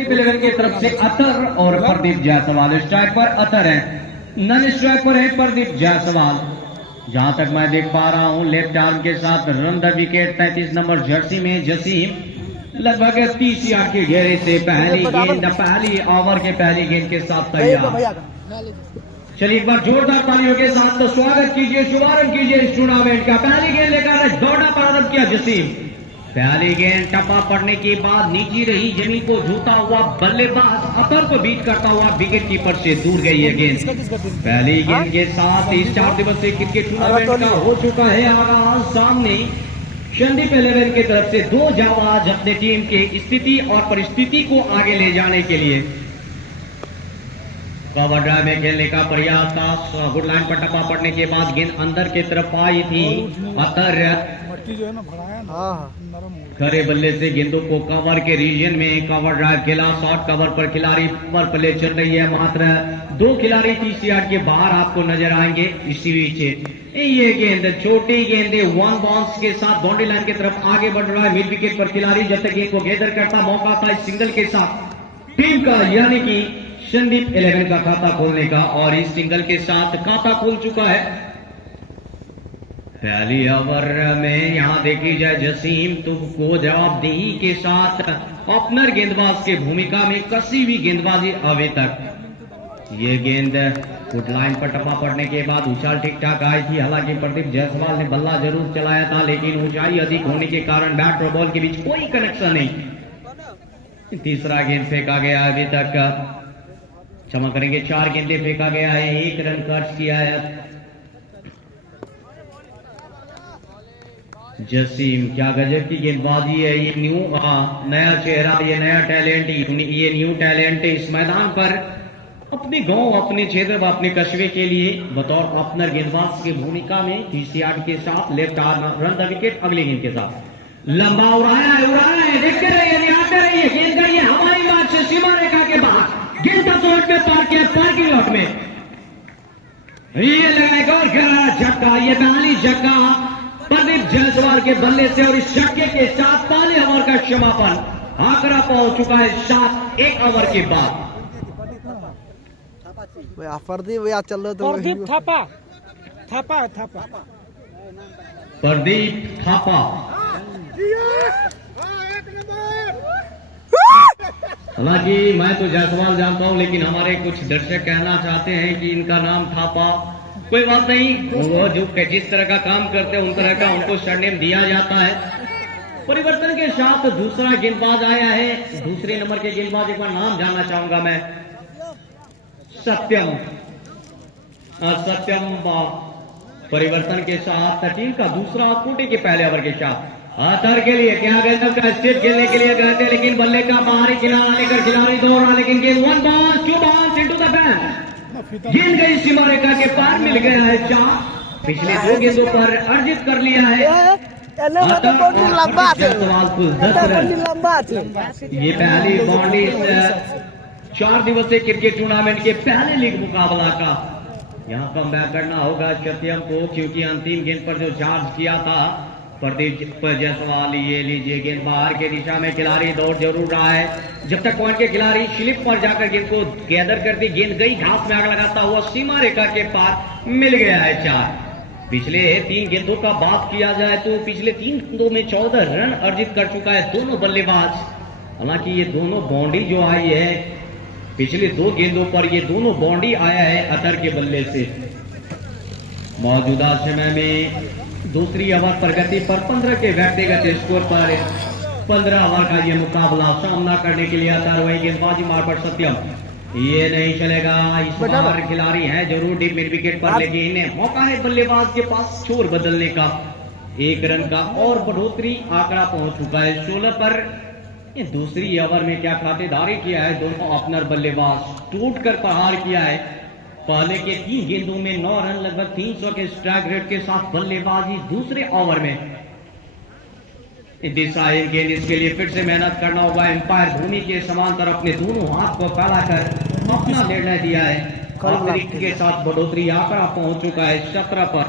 11 की तरफ से अतर और प्रदीप जायसवाल स्ट्राइक पर अतर है, नन स्ट्राइक पर है प्रदीप जायसवाल। जहां तक मैं देख पा रहा हूं लेफ्ट आर्म के साथ run the wicket 33 number Jersey में जसीम लगभग 30 यार्ड के घेरे से पहली ओवर के पहली गेंद के साथ तैयार। चलिए एक बार जोरदार तालियों के साथ तो स्वागत कीजिए, शुभारंभ कीजिए इस टूर्नामेंट का। पहली गेंद लेकर दौड़ना प्रारंभ किया जसीम। पहली गेंद टप्पा पड़ने के बाद नीचे रही जमीन को झूठा हुआ बल्लेबाज अतर को बीट करता हुआ विकेट कीपर से दूर गई है गेंद। पहली गेंद के साथ इस 4 दिवसीय क्रिकेट टूर्नामेंट का हो चुका है आगाज। सामने संदीप 11 की तरफ से 2 जाबाज अपने टीम के स्थिति और परिस्थिति को आगे ले जाने के लिए कवर ड्राइव में खेलने का प्रयास था। गुड लाइन पर टप्पा पड़ने के बाद गेंद अंदर की तरफ आई थी। अतर खड़े बल्ले से गेंदों को कवर के रीजन में कवर ड्राइव खेला। शॉर्ट कवर पर खिलाड़ी पर प्ले चल रही है। मात्र 2 खिलाड़ी 30 यार्ड के बाहर आपको नजर आएंगे। इसी बीच ये गेंद छोटी गेंदे 1 बाउंस के साथ बाउंड्री लाइन की तरफ आगे बढ़ रहा है मिड विकेट पर खिलाड़ी। जब तक गेंद को गैदर करता मौका था इस सिंगल के साथ टीम का, यानी कि संदीप 11 का खाता खोलने का, और इस सिंगल के साथ खाता खुल चुका है। पहली ओवर में यहां देखी जाए जसीम तुमको जवाबदेही के साथ ओपनर गेंदबाज के भूमिका में कसी हुई गेंदबाजी अभी तक। ये गेंद गुड लाइन पर टप्पा पड़ने के बाद उछाल ठीक ठाक आई थी। हालांकि प्रदीप जायसवाल ने बल्ला जरूर चलाया था, लेकिन ऊंचाई अधिक होने के कारण बैट और बॉल के बीच कोई कनेक्शन नहीं। तीसरा गेंद फेंका गया, अभी तक क्षमा करेंगे 4 गेंदे फेंका गया है, 1 रन खर्च किया है। जसीम क्या गजब की गेंदबाजी है। ये नया चेहरा, ये नया टैलेंट, ये न्यू टैलेंट इस मैदान पर अपने गांव, अपने क्षेत्र, अपने कस्बे के लिए बतौर ओपनर गेंदबाज की भूमिका में 30 यार्ड के साथ left arm run the wicket. अगली गेंद के साथ लंबा उड़ाया है, देखते रहिए, निहारते रहिए। गेंद गई है हमारी बात से सीमा रेखा के बाहर। गेंद का शॉट में पार किया पार्किंग लॉट में। ये लगने का और गहरा झटका, ये पहली झटका प्रदीप जायसवाल के बल्ले से, और इस झटके के साथ पहले ओवर का समापन आंकड़ा पहुंच चुका है 7 1 ओवर के बाद। प्रदीप थापा हालांकि मैं तो जायसवाल जानता हूं, लेकिन हमारे कुछ दर्शक कहना चाहते हैं कि इनका नाम थापा। कोई बात नहीं, वो जो जिस तरह का काम करते हैं उन तरह का उनको सरनेम दिया जाता है। परिवर्तन के साथ दूसरा गेंदबाज आया है। दूसरे नंबर के गेंदबाज का नाम जानना चाहूंगा मैं, सत्यम। परिवर्तन के साथ टीम का दूसरा कोटे के पहले ओवर के साथ अतर के लिए क्या गजब का स्टेप खेलने के लिए गए थे, लेकिन बल्ले का बाहरी किनारा लेकर खिलाड़ी दौड़ रहा, लेकिन गेंद 1 ball 2 balls into the bat. गेंद गई सीमा रेखा के पार, मिल गया है 4। पिछले 2 गेंदों पर अर्जित कर लिया है। ये पहली बाउंड्री 4 दिवसीय क्रिकेट टूर्नामेंट के पहले लीग मुकाबला का। यहाँ कम बैक करना होगा सत्यम को, क्योंकि अंतिम गेंद पर जो चार्ज किया था प्रदीप जायसवाल। ये लीजिए गेंद बाहर के दिशा में, खिलाड़ी दौड़ जरूर रहा है। जब तक पॉइंट के खिलाड़ी स्लिप पर जाकर गेंद को गैदर करती, गेंद गई घास में आग लगाता हुआ सीमा रेखा के पार, मिल गया है 4। पिछले 3 गेंदों का बात किया जाए तो पिछले 3 गेंदों में 14 रन अर्जित कर चुका है दोनों बल्लेबाज। हालांकि ये दोनों बाउंड्री जो आई है पिछले 2 गेंदों पर, ये दोनों बाउंड्री आया है अतर के बल्ले से। मौजूदा समय में दूसरी ओवर प्रगति पर 15 के व्यक्तिगत स्कोर पर 15 ओवर का ये मुकाबला सामना करने के लिए अतर। वही गेंदबाजी मार पर सत्यम, ये नहीं चलेगा। इस बार खिलाड़ी है जरूर डीप मिड विकेट पर, लेकिन इन्हें मौका है बल्लेबाज के पास छोर बदलने का। 1 रन का और बढ़ोतरी, आंकड़ा पहुंच चुका है 16 पर। ये दूसरी ओवर में क्या खातेदारी किया है दोनों ओपनर बल्लेबाज, टूट कर प्रहार किया है। पहले के 3 गेंदों में 9 रन, लगभग 300 के स्ट्राइक रेट के साथ बल्लेबाजी दूसरे ओवर में। गेंद, इसके लिए फिर से मेहनत करना होगा। एम्पायर भूमि के समांतर अपने दोनों हाथ को फैलाकर अपना निर्णय दिया है। अतिरिक्त के साथ बढ़ोतरी, आंकड़ा पहुंच चुका है 17 पर।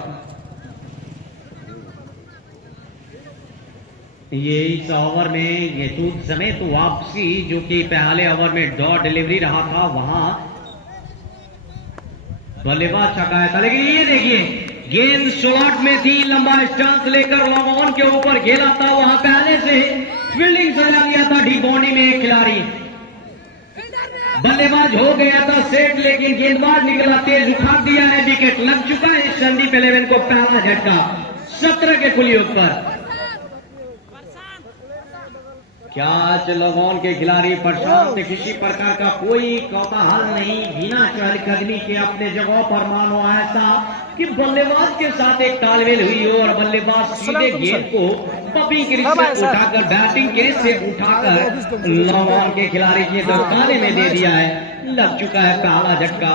ये इस ओवर में ये सूद समेत वापसी जो कि पहले ओवर में डॉट डिलीवरी रहा था, वहां बल्लेबाज छकाया था, लेकिन ये देखिए गेंद स्लॉट में थी, लंबा स्टांस लेकर लॉन्ग ऑन के ऊपर खेला था, वहां पहले से फील्डिंग सजा दिया था डीप बाउंड्री में एक खिलाड़ी, बल्लेबाज हो गया था सेट, लेकिन गेंदबाज निकला तेज, उठा दिया है, विकेट लग चुका है संदीप 11 को, पहला झटका 17 के कुल योग पर। क्या चलोगोन के खिलाड़ी प्रशांत से किसी प्रकार का कोई कौतूहल नहीं, बिना चहलकदमी के अपने जगह पर मानो ऐसा कि बल्लेबाज के साथ एक तालमेल हुई हो और बल्लेबाज सीधे गेंद को पपी क्रीज से उठाकर बैटिंग केस से उठाकर लोगोन के खिलाड़ी के दरखाने में दे दिया है, लग चुका है पहला झटका।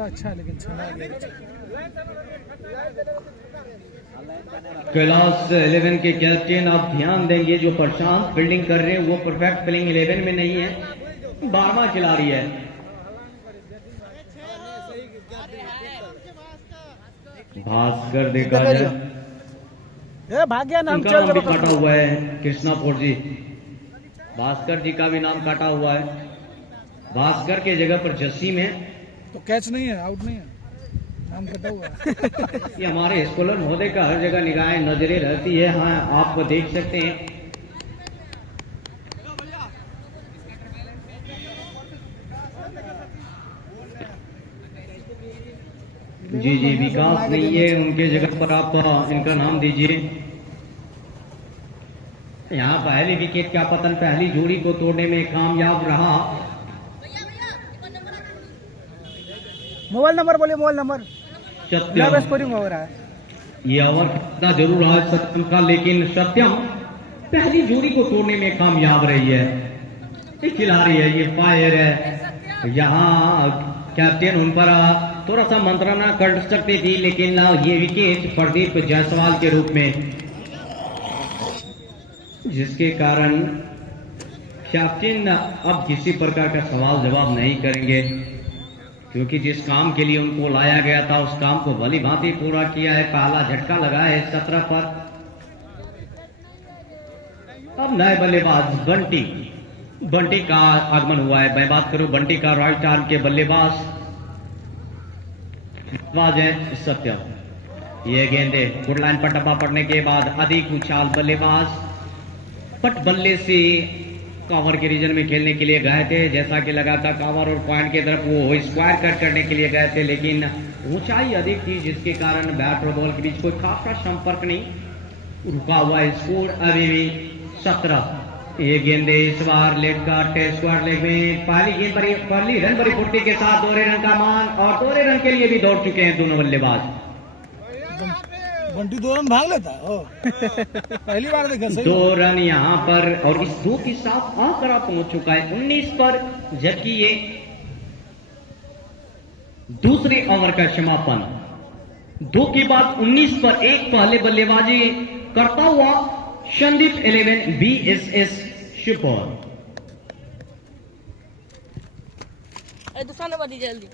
अच्छा लेकिन कैलाश 11 के कैप्टन आप ध्यान देंगे, जो प्रशांत फील्डिंग कर रहे हैं वो परफेक्ट फील्डिंग 11 में नहीं है, 12वां खिलाड़ी है। भास्कर देखा जाए भाग गया नाम, चल भी काटा हुआ है, कृष्णापुर जी, भास्कर जी का भी नाम काटा हुआ है, भास्कर के जगह पर जसीम है, तो कैच नहीं है, आउट नहीं है, नाम कटा हुआ है। ये हमारे स्कॉलर महोदय का हर जगह निगाहें नजरें रहती है, हाँ आप देख सकते हैं। जी जी विकास नहीं है, उनके जगह पर आप इनका नाम दीजिए। यहाँ पहली विकेट का पतन पहली जोड़ी को तोड़ने में कामयाब रहा। मोबाइल नंबर बोलिए, मोबाइल नंबर। सत्यम स्कोरिंग ओवर है, ये ओवर कितना जरूर रहा है सत्यम का, लेकिन सत्यम पहली जोड़ी को तोड़ने में कामयाब रही है। एक खिलाड़ी है, ये फायर है, यहाँ कैप्टन उन पर थोड़ा सा मंत्रणा कर सकती थी, लेकिन ये विकेट प्रदीप जायसवाल के रूप में, जिसके कारण कैप्टन अब किसी प्रकार का सवाल जवाब नहीं करेंगे, क्योंकि जिस काम के लिए उनको लाया गया था उस काम को भली भांति पूरा किया है। पहला झटका लगा है 17 पर। अब नए बल्लेबाज बंटी का आगमन हुआ है। मैं बात करूं बंटी का, राइट आर्म के बल्लेबाज है सत्यम। ये गेंदे गुड लाइन पर टप्पा पड़ने के बाद अधिक उछाल, बल्लेबाज पट बल्ले से कवर के रीजन में खेलने के लिए गए थे, जैसा कि लगा था कवर और पॉइंट की तरफ वो स्क्वायर कट करने के लिए गए थे, लेकिन ऊंचाई अधिक थी, जिसके कारण बैट और बॉल के बीच कोई खासा संपर्क नहीं, रुका हुआ स्कोर अभी भी 17। ये गेंदे इस बार लेग कट स्क्वायर लेग में पहली गेंद पर पहली रन भरी फुर्ती के साथ दोहरे रन का मान, और दोहरे रन के लिए भी दौड़ चुके हैं दोनों बल्लेबाज। बंटी 2 रन भाग लेता पहली बार देखा, 2 रन यहाँ पर, और इस 2 के साथ आंकड़ा पहुंच चुका है 19 पर, जबकि ये दूसरे ओवर का समापन 2 के बाद 19 पर एक पहले बल्लेबाजी करता हुआ संदीप 11 BSS शिवपुर।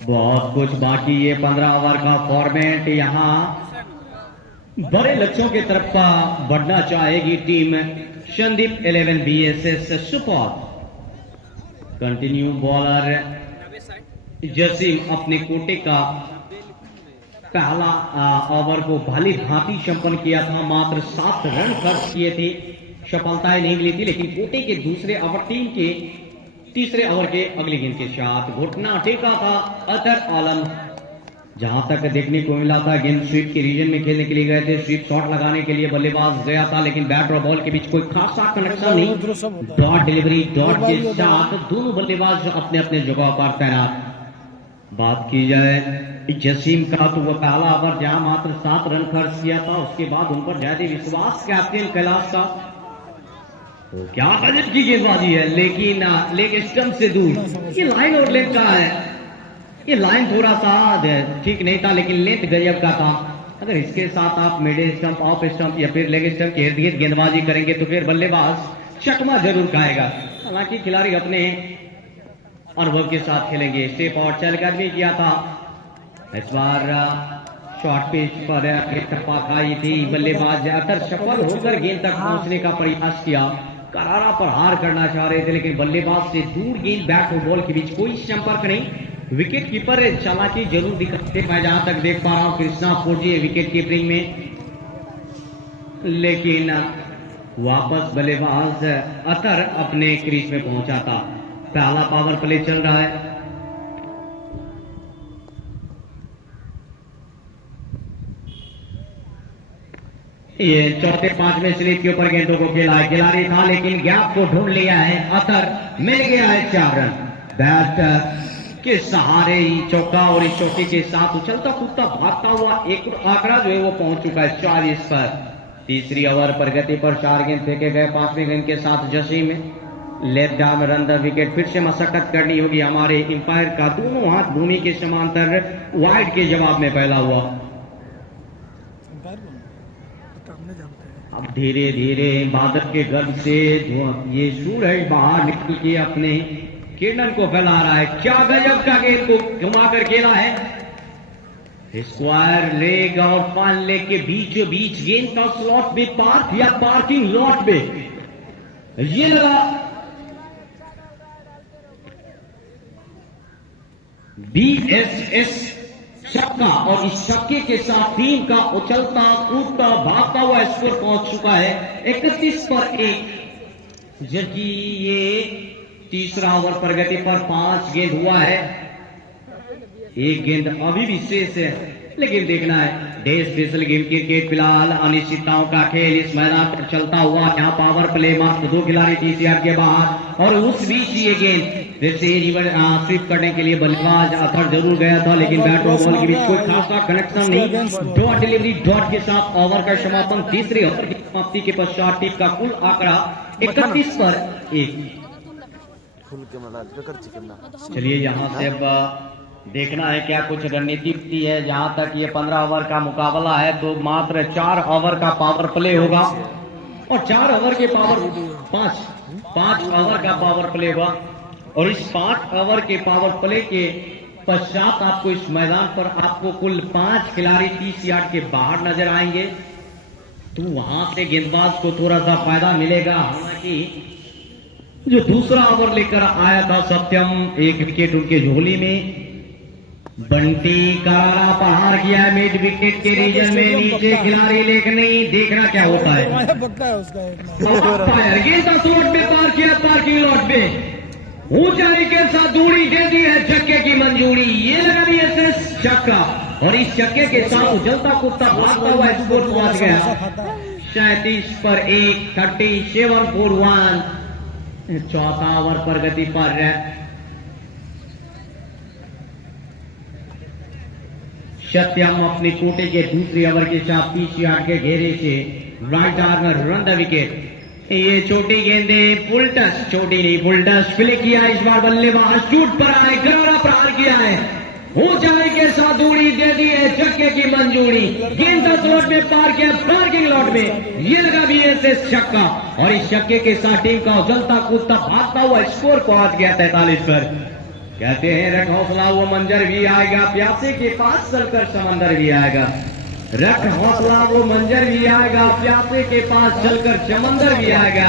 बहुत कुछ बाकी, ये 15 ओवर का फॉर्मेट, यहाँ बड़े लक्ष्यों की तरफ का बढ़ना चाहेगी team Sandeep 11 BSS Shivpur. Continue bowler Jasim अपने कोटे का पहला ओवर को भली भांति संपन्न किया था, मात्र 7 रन खर्च किए थे, सफलताएं नहीं मिली थी, लेकिन कोटे के दूसरे ओवर टीम के तीसरे ओवर के अगली गेंद के साथ घुटना टेका था अतर आलम। जहां तक देखने को मिला था, गेंद स्वीप के रीजन में खेलने के लिए गए थे, स्वीप शॉट लगाने के लिए बल्लेबाज गया था, लेकिन बैट और बॉल के बीच कोई खासा कनेक्शन नहीं, डॉट डिलीवरी डॉट के साथ दोनों बल्लेबाज अपने अपने जगह पर तैनात। बात की जाए जसीम का, तो वह पहला ओवर जहां मात्र 7 रन खर्च किया था, उसके बाद उन पर ज्यादा विश्वास कैप्टन कैलाश का, तो क्या गजब की गेंदबाजी है, लेकिन लेग स्टंप से दूर। ये लाइन और लेग का है, ये लाइन थोड़ा सा ठीक नहीं था, लेकिन लेंथ गजब का था। अगर इसके साथ आप मिडिल स्टंप, ऑफ स्टंप या फिर लेग स्टंप के इर्द गिर्द गेंदबाजी करेंगे तो फिर बल्लेबाज चकमा जरूर खाएगा। हालांकि खिलाड़ी अपने अनुभव के साथ खेलेंगे। स्टेप और चहलकदमी किया था, इस बार शॉर्ट पिच पर एक टप्पा खाई थी, बल्लेबाज अतर सफल होकर गेंद तक पहुंचने का प्रयास किया, करारा पर हार करना चाह रहे थे लेकिन बल्लेबाज से दूर गेंद बैट और बॉल के बीच कोई संपर्क नहीं। विकेट कीपर चालाकी जरूर दिखाते, मैं जहां तक देख पा रहा हूं कृष्णा फोर्जी विकेट कीपिंग में, लेकिन वापस बल्लेबाज अतर अपने क्रीज में पहुंचा था। पहला पावर प्ले चल रहा है। ये चौथे पांचवें स्लिप के ऊपर गेंदों को खेला है, खिलाड़ी था लेकिन गैप को ढूंढ लिया है, अतर मिल गया है 4 रन। बैट के सहारे ही चौका और इस चौके के साथ उछलता कूदता भागता हुआ एक आंकड़ा जो है वो पहुंच चुका है 40 पर। तीसरी ओवर प्रगति पर 4 गेंद फेंके गए, 5वें गेंद के साथ जसीम में left arm run the wicket. फिर से मशक्कत करनी होगी हमारे अंपायर का, दोनों हाथ भूमि के समांतर वाइड के जवाब में फैला हुआ। अब धीरे धीरे बादल के गर्भ से ये सूरज बाहर निकल के अपने किरण को फैला रहा है। क्या गजब का गेंद को घुमाकर खेला है, स्क्वायर लेग और फाइन लेग के बीचों बीच गेंद का स्लॉट में पार्क या पार्किंग लॉट में ये लगा। BSS छक्का और इस छक्के के साथ टीम का उछलता कूदता भागता हुआ स्कोर पहुंच चुका है 31 पर 1। जबकि ये तीसरा ओवर प्रगति पर 5 गेंद हुआ है, 1 गेंद अभी भी शेष है, लेकिन देखना है डे स्पेशल गेम क्रिकेट फिलहाल अनिश्चितताओं का खेल इस मैदान पर चलता हुआ। यहाँ पावर प्ले मात्र 2 खिलाड़ी 30 यार्ड के बाहर और उस बीच ये गेंद जैसे स्वीप करने के लिए बल्लेबाज अतर जरूर गया था लेकिन बैट और बॉल के बीच कोई खासा कनेक्शन नहीं। डॉट डिलीवरी डॉट के साथ ओवर का समापन। तीसरे ओवर की समाप्ति के पश्चात टीम का कुल आंकड़ा 31 पर 1। चलिए यहाँ से अब देखना है क्या कुछ रणनीति होती है। जहां तक ये 15 ओवर का मुकाबला है तो मात्र 4 ओवर का पावर प्ले होगा और 4 ओवर के पावर 5 ओवर का पावर प्ले होगा और इस 5 ओवर के पावर प्ले के पश्चात आपको इस मैदान पर आपको कुल 5 खिलाड़ी 30 यार्ड के बाहर नजर आएंगे, तो वहां से गेंदबाज को थोड़ा सा फायदा मिलेगा। हालांकि जो दूसरा ओवर लेकर आया था सत्यम, 1 विकेट उनके झोली में। बंटी करारा पर हार किया है मिड विकेट के रीजन में, नीचे खिलाड़ी लेकर नहीं, देखना क्या होता है। गेंद शॉट में पार किया पार्किंग लॉट में, ऊंचाई के साथ दूरी दे दी है, छक्के की मंजूरी। ये लगा BSS छक्का और इस छक्के के साथ उछलता कूदता भागता हुआ स्कोर पहुंच गया 37 पर 1, 37 for 1। चौथा ओवर प्रगति पर सत्यम अपने कोटे के दूसरे ओवर के साथ 30 यार्ड के घेरे से right arm run the wicket. ये छोटी गेंदे फुल टच, छोटी नहीं फुल टच प्ले किया इस बार बल्लेबाज, शूट पर आए, करारा प्रहार किया है, ऊंचाई के साथ दूरी दे दी है, छक्के की मंजूरी। गेंद स्लॉट में पार किया पार्किंग लॉट में, ये लगा BSS छक्का और इस छक्के के साथ टीम का उछलता कूदता भागता हुआ स्कोर पहुंच गया 43 पर। कहते हैं रख हौसला वो मंजर भी आएगा, प्यासे के पास चलकर समंदर भी आएगा। रख हौसला वो मंजर भी आएगा, प्यासे के पास चलकर समंदर भी आएगा।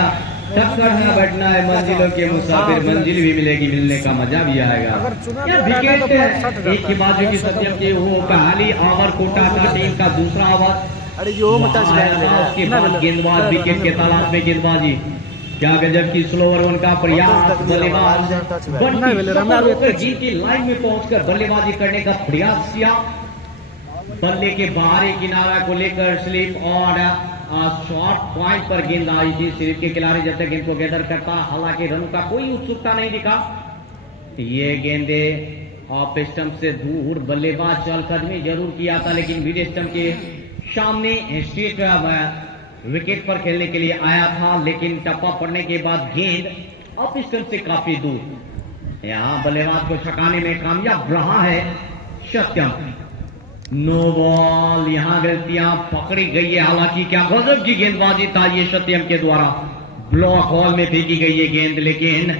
टक्कर बैठना है मंजिलों के मुसाफिर, मंजिल भी मिलेगी, मिलने का मजा भी आएगा। विकेट एक के बाद जो सत्यम के वो पहली ओवर कोटा था टीम का दूसरा ओवर, उसके बाद गेंदबाज विकेट के तालाब में गेंदबाजी, क्या गजब की स्लोवर वन का प्रयास, बल्लेबाज जीत की लाइन में पहुंचकर बल्लेबाजी करने का प्रयास किया। बल्ले के बाहरी किनारा को लेकर स्लिप और शॉर्ट पॉइंट पर गेंद आई थी। स्लिप के खिलाड़ी जब तक गेंद को गैदर करता, हालांकि रन का कोई उत्सुकता नहीं दिखा। ये गेंदे ऑफ स्टंप से दूर, बल्लेबाज चहलकदमी जरूर किया था लेकिन मिड स्टंप के सामने स्ट्रेट विकेट पर खेलने के लिए आया था, लेकिन टप्पा पड़ने के बाद गेंद ऑफ स्टंप से काफी दूर। यहां बल्लेबाज को छकाने में कामयाब रहा है सत्यम। नो बॉल, यहां गलतियां पकड़ी गई है, हालांकि क्या गजब की गेंदबाजी था ये सत्यम के द्वारा। ब्लॉक हॉल में फेंकी गई है गेंद, लेकिन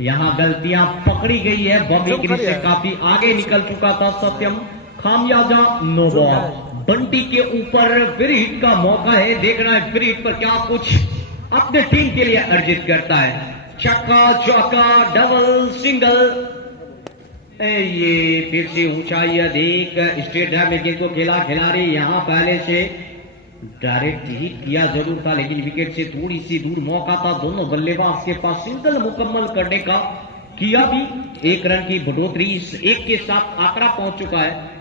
यहां गलतियां पकड़ी गई है। बॉबी ग्रीस से काफी आगे निकल चुका था सत्यम, खामियाजा नो बॉल। बंटी के ऊपर फ्री हिट का मौका है, देखना है फ्री हिट पर क्या कुछ अपने टीम के लिए अर्जित करता है। छक्का चौका डबल सिंगल, ये फिर से ऊंचाई अधिक स्टेट ड्राइव में जिनको खेला खिलाड़ी यहां पहले से डायरेक्ट हिट किया जरूर था, लेकिन विकेट से थोड़ी सी दूर मौका था दोनों बल्लेबाज के पास सिंगल मुकम्मल करने का, किया भी। 1 रन की बढ़ोतरी इस 1 के साथ आंकड़ा पहुंच चुका है।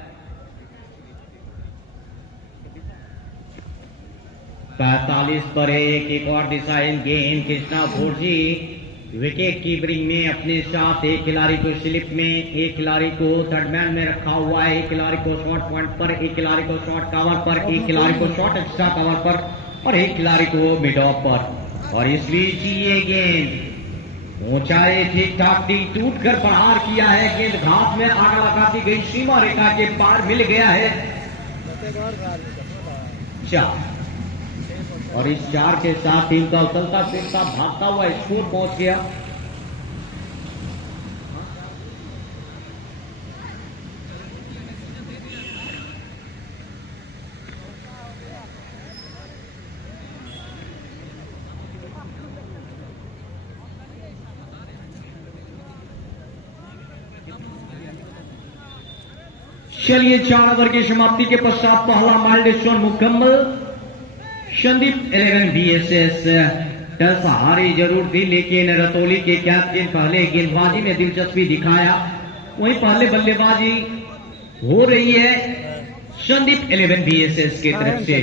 45 पर 1, एक और डिसाइन गेंद कृष्णा भोरजी विकेट कीपरिंग में अपने साथ एक खिलाड़ी को स्लिप में, एक खिलाड़ी को थर्ड मैन में रखा हुआ है, एक खिलाड़ी को शॉर्ट पॉइंट पर, एक खिलाड़ी को शॉर्ट कवर पर, एक खिलाड़ी को शॉर्ट एक्स्ट्रा कवर पर और एक खिलाड़ी को मिड ऑफ पर। और इस बीच ये गेंद ऊंचाई ठीक ठाक थी, टूट कर प्रहार किया है, गेंद घास में आग लगाती गई, सीमा रेखा के पार मिल गया है 4। और इस 4 के साथ टीम का उछलता फिरता भागता हुआ स्कोर पहुंच गया। चलिए 4 ओवर की समाप्ति के पश्चात पहला माइलस्टोन मुकम्मल। संदीप 11 BSS टस हारी जरूर थी, लेकिन रतौली के कैप्टन पहले गेंदबाजी में दिलचस्पी दिखाया, वहीं पहले बल्लेबाजी हो रही है संदीप 11 BSS की तरफ से।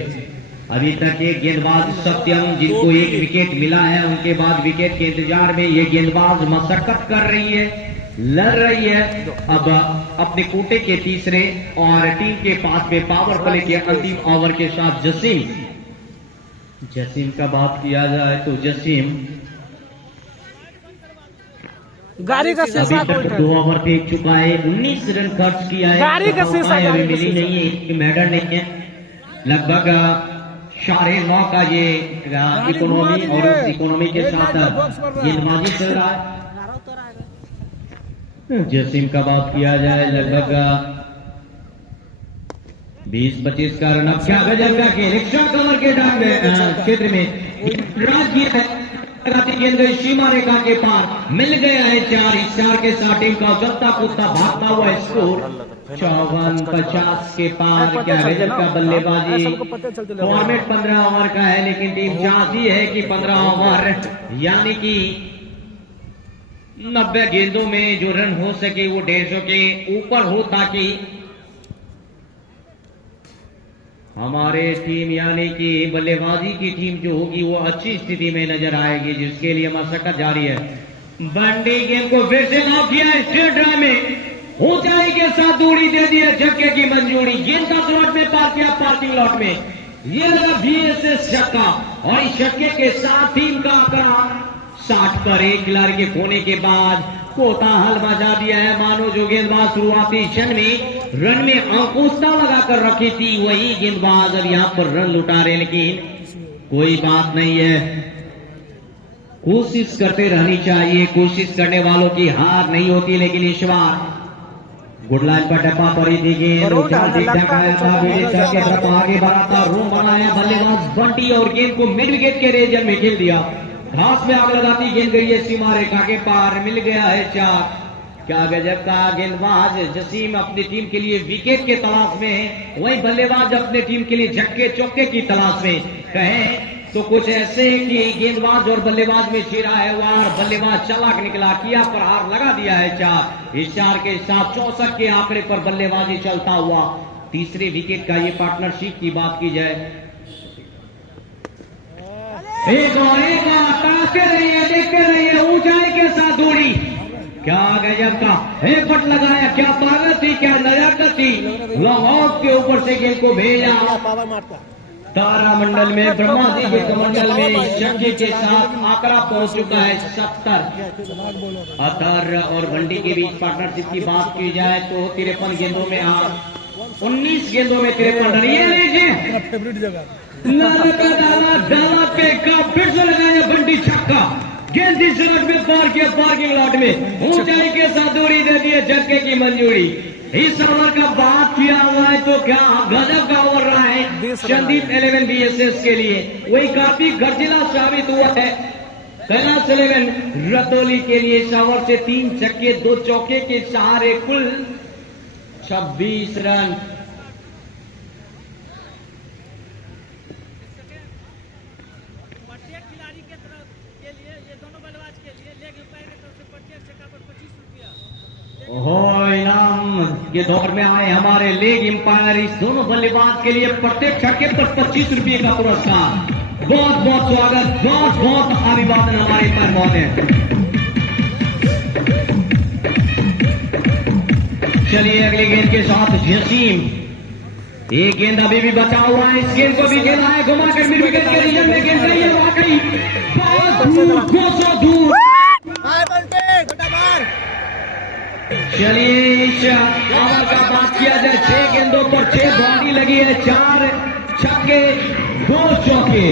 अभी तक एक गेंदबाज सत्यम जिनको 1 विकेट मिला है, उनके बाद विकेट के इंतजार में ये गेंदबाज मशक्कत कर रही है, लड़ रही है। अब अपने कोटे के तीसरे और टीम के 5वें पावर प्ले के अंतिम ओवर के साथ जसीम का बात किया जाए तो जसीम गाड़ी का शीशा अभी तक 2 ओवर फेंक चुका है, 19 रन खर्च किया है, गाड़ी का शीशा अभी मिली नहीं है, मैडल नहीं है। लगभग 9.5 का ये इकोनॉमी और उस इकोनॉमी के साथ गेंदबाजी चल रहा है। जसीम का बात किया जाए लगभग 20-25 का रन। अब क्या गजब का खेल, एक्स्ट्रा कवर के डाक क्षेत्र में गेंद गई सीमा रेखा के पार, मिल गया है 4। इस 4 के साथ टीम का उछलता कूदता भागता हुआ स्कोर 54-50 के पार। क्या गजब का बल्लेबाजी। फॉर्मेट 15 ओवर का है, लेकिन टीम चाहती है कि 15 ओवर यानी कि 90 गेंदों में जो रन हो सके वो 150 के ऊपर हो, ताकि हमारे टीम यानी कि बल्लेबाजी की टीम जो होगी वो अच्छी स्थिति में नजर आएगी, जिसके लिए मशक्कत जारी है। बंडी गेंद को फिर से लॉक किया है, स्ट्रेट ड्राइव में ऊंचाई के साथ दूरी दे दी है, झटके की मंजूरी, गेंद का स्लॉट में पार किया पार्किंग लॉट में, ये लगा BSS छक्का। और इस छक्के के साथ टीम का आंकड़ा 60 पर 1 खिलाड़ी के खोने के बाद कोताहल मचा दिया है। मानो जो गेंदबाज शुरुआती क्षण में रन में अंकुशता लगाकर रखी थी, वही गेंदबाज अब यहां पर रन लुटा रहे, लेकिन कोई बात नहीं है, कोशिश करते रहनी चाहिए, कोशिश करने वालों की हार नहीं होती। लेकिन इस बार गुड लाइन पर टप्पा पड़ी थी, गेंद आगे बढ़ा था, रूम बनाया बल्लेबाज बंटी और गेंद को मिड विकेट के रीजन में खेल दिया, घास में आग लगाती गेंद गई है सीमा रेखा के पार, मिल गया है 4। क्या गजब का गेंदबाज जसीम अपनी टीम के लिए विकेट के तलाश में है, वही बल्लेबाज अपने टीम के लिए झटके चौके की तलाश में। कहें तो कुछ ऐसे कि गेंदबाज और बल्लेबाज में चिरा है वार, बल्लेबाज चालाक निकला, किया प्रहार, लगा दिया है 4। इस 4 के साथ 64 के आंकड़े पर बल्लेबाजी चलता हुआ तीसरे विकेट का ये पार्टनरशिप की बात की जाए, एक और ताकते रहिए ऊंचाई के साथ दूरी, क्या गजब का एक फट लगाया, क्या ताकत थी, क्या नजाकत थी, लॉन्ग ऑफ के ऊपर से गेंद को भेजा तारामंडल में, ब्रह्मा जी के कमंडल में छक्के के साथ आंकड़ा पहुंच चुका है 70। अतर और भंडी के बीच पार्टनरशिप की बात की जाए तो 53 गेंदों में 19 गेंदों में 53 रन। ये लीजिए फेवरेट जगह डाला पे का फिर से लगाया बंटी छक्का, गेंद तीसरे में पार किया पार्किंग लॉट में, ऊंचाई के साथ दूरी दे दी है, झटके की मंजूरी। इस ओवर का बात किया हुआ है तो क्या गजब का ओवर रहा है संदीप 11 BSS के लिए, वही काफी गर्जिला साबित हुआ है कैलाश 11 रतौली के लिए। इस ओवर से 3 छक्के 2 चौके के सहारे कुल 26 रन। इनाम के दौर में आए हमारे लेग एम्पायर, इस दोनों बल्लेबाज के लिए प्रत्येक छक्के पर 25 रुपये का पुरस्कार। बहुत बहुत स्वागत, बहुत बहुत अभिवादन हमारे एम्पायर महोदय। चलिए अगले गेंद के साथ जसीम, एक गेंद अभी भी बचा हुआ है, इस गेंद को भी खेला है घुमाकर मिड विकेट के रीजन में गेंद गई है, वाकई बहुत दूर 200 दूर। चलिए ओवर का बात किया जाए, 6 गेंदों पर 6 बॉडी लगी है, 4 छक्के 2 चौके।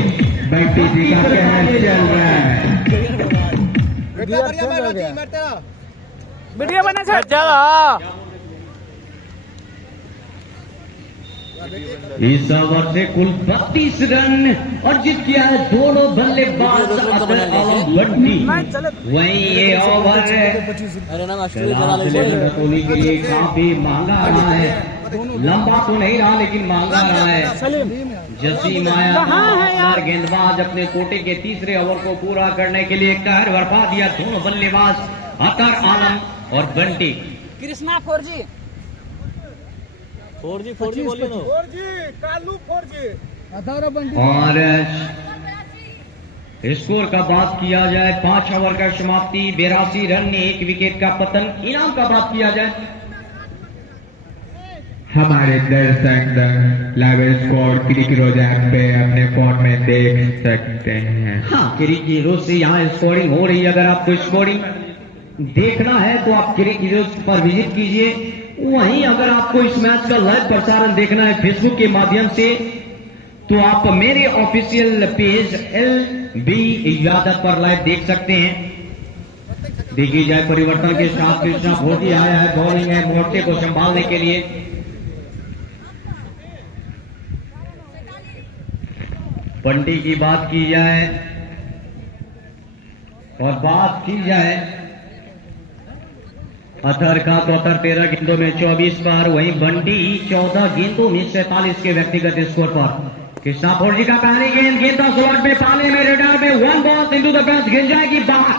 बैटी जी का कहना चल रहा है, वीडियो बना चला। इस ओवर से कुल 32 रन अर्जित किया है दोनों बल्लेबाज अतर एवं बंटी। वहीं ये ओवर रतौली के लिए काफी महंगा रहा है, लंबा तो नहीं रहा लेकिन महंगा रहा है। जसीम आया गेंदबाज अपने कोटे के तीसरे ओवर को पूरा करने के लिए कहर बरपा दिया दोनों बल्लेबाज अतर आलम और बंटी। कृष्णा 4G बोलिए तो 4G कालू 4G अठारह बंटी। और स्कोर का बात किया जाए, 5 ओवर का समाप्ति, 82 रन ने 1 विकेट का पतन। इनाम का बात किया जाए, हमारे दर्शक लाइव स्कोर क्रिक रोज ऐप पे अपने फोन में देख सकते हैं। हाँ क्रिक हीरो से यहाँ स्कोरिंग हो रही है। अगर आपको स्कोरिंग देखना है तो आप क्रिक हीरो पर विजिट कीजिए। वहीं अगर आपको इस मैच का लाइव प्रसारण देखना है फेसबुक के माध्यम से तो आप मेरे ऑफिशियल पेज LB यादव पर लाइव देख सकते हैं। देखी जाए परिवर्तन के साथ कृष्णा भोटी आया है बॉलिंग है मोर्चे को संभालने के लिए। बंटी की बात की जाए और बात की जाए अतर का तो अतर 13 गेंदों में 24 पर, वहीं बंटी 14 गेंदों में 47 के व्यक्तिगत स्कोर पर। कृष्णा फोर्जी का पहली गेंद गेंदा स्लॉट में पाले में रेडर में 1 बॉल इंटू द बेस्ट, गिर जाएगी बाहर।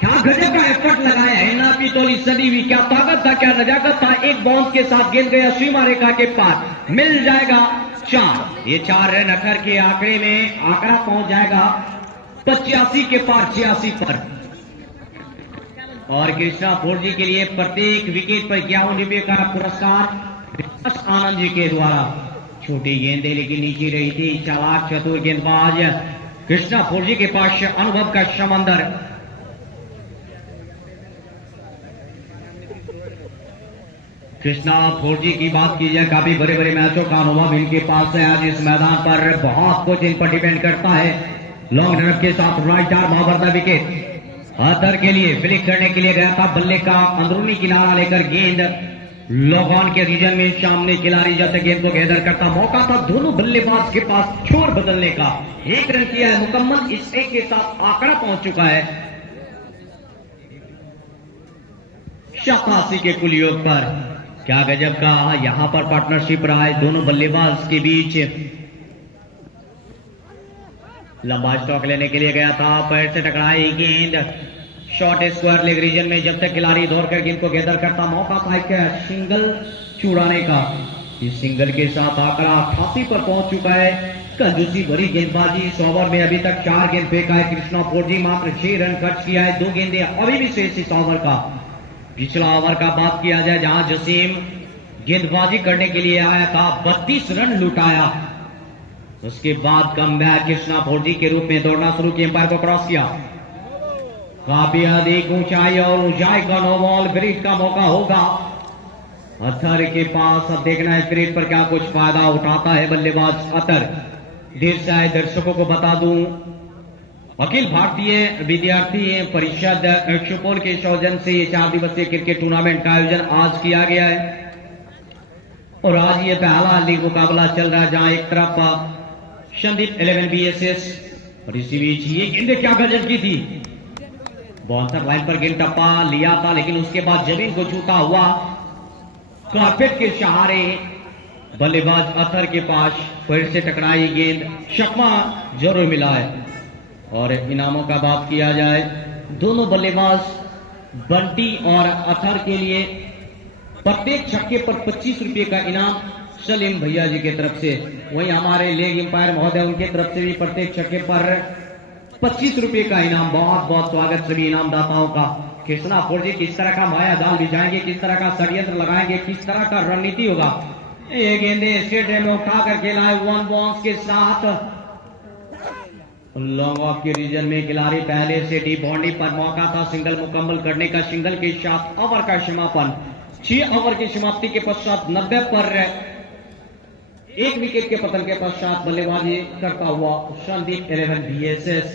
क्या गजब का एफर्ट लगाया है ना पितौली सदी हुई, क्या ताकत था क्या नजाकत था। एक बाउंस के साथ गेंद गया सीमा रेखा के पार, मिल जाएगा 4। ये 4 रन अतर के आंकड़े में आंकड़ा पहुंच जाएगा 85 के पार 86 पर। और कृष्णा 4G के लिए प्रत्येक विकेट पर 51 रुपये का पुरस्कार आनंद जी के द्वारा। छोटी गेंदें लेकिन नीचे रही थी, चालाक चतुर गेंदबाज कृष्णा 4G के पास अनुभव का समंदर। कृष्णा 4G की बात की जाए, काफी बड़े बड़े मैचों का अनुभव इनके पास है। आज इस मैदान पर बहुत कुछ इन पर डिपेंड करता है। लॉन्ग ड्राइव के साथ राइट आर्म महावरदा विकेट अतर के लिए फ्लिक करने के लिए गया था, बल्ले का अंदरूनी किनारा लेकर गेंद लॉग ऑन के रीजन में सामने खिलाड़ी जब तक गेंद को गैदर करता, मौका था दोनों बल्लेबाज के पास छोर बदलने का। 1 रन किया है मुकम्मल, इस 1 के साथ आंकड़ा पहुंच चुका है 87 के कुल योग पर। क्या गजब का यहां पर पार्टनरशिप रहा है दोनों बल्लेबाज के बीच। लंबा स्टॉक लेने के लिए गया था, पैर से टकराई गेंद शॉर्ट स्क्वायर लेग रीजन में, जब तक खिलाड़ी दौड़कर गेंद को गैदर करता, मौका था एक सिंगल छुड़ाने का। इस सिंगल के साथ आंकड़ा 88 पर पहुंच चुका है। कंजूसी भरी गेंदबाजी, इस ओवर में अभी तक 4 गेंद फेंका है कृष्णा 4G, मात्र 6 रन खर्च किया है। 2 गेंदें अभी भी शेष इस ओवर का। पिछला ओवर का बात किया जाए जहां जसीम गेंदबाजी करने के लिए आया था, 32 रन लुटाया। उसके बाद कमबैक कृष्णा 4G के रूप में दौड़ना शुरू किया, एम्पायर को क्रॉस किया। काफी अधिक ऊंचाई और ऊंचाई का नो बॉल, ब्रिज का मौका होगा अतर के पास। अब देखना है ब्रिज पर क्या कुछ फायदा उठाता है बल्लेबाज अतर। देर से आए दर्शकों को बता दूं अखिल भारतीय विद्यार्थी परिषद सुपौल के सौजन्य से ये 4 दिवसीय क्रिकेट टूर्नामेंट का आयोजन आज किया गया है और आज ये पहला लीग मुकाबला चल रहा है, जहां एक तरफ संदीप 11 BSS और इसी बीच ये गेंद क्या गजब की थी। बाउंसर लाइन पर गेंद टप्पा लिया था, लेकिन उसके बाद जमीन को छूता हुआ कारपेट के सहारे बल्लेबाज अतर के पास पैर से टकराई गेंद, छक्का जरूर मिला है। और इनामों का बात किया जाए, दोनों बल्लेबाज बंटी और अतर के लिए प्रत्येक छक्के पर 25 रुपए का इनाम सलीम भैया जी की तरफ से, वहीं हमारे लेग एम्पायर महोदय उनके तरफ से भी प्रत्येक छक्के पर 25 रुपए का इनाम। बहुत बहुत स्वागत सभी इनामदाताओं का। कृष्णा फौजी किस तरह का माया जाल बिछाएंगे, किस तरह का षड्यंत्र लगाएंगे, किस तरह का रणनीति होगा। ये गेंदे स्टेडियम में उठा कर खेला है 1 बाउंस के साथ। लॉन्ग ऑफ के रीजन में खिलाड़ी पहले से डी बाउंड्री पर मौका था सिंगल मुकम्मल करने का। सिंगल के साथ ओवर का समापन 6 ओवर की समाप्ति के पश्चात 90 पर 1 विकेट के पतन के पश्चात बल्लेबाजी करता हुआ संदीप 11 BSS।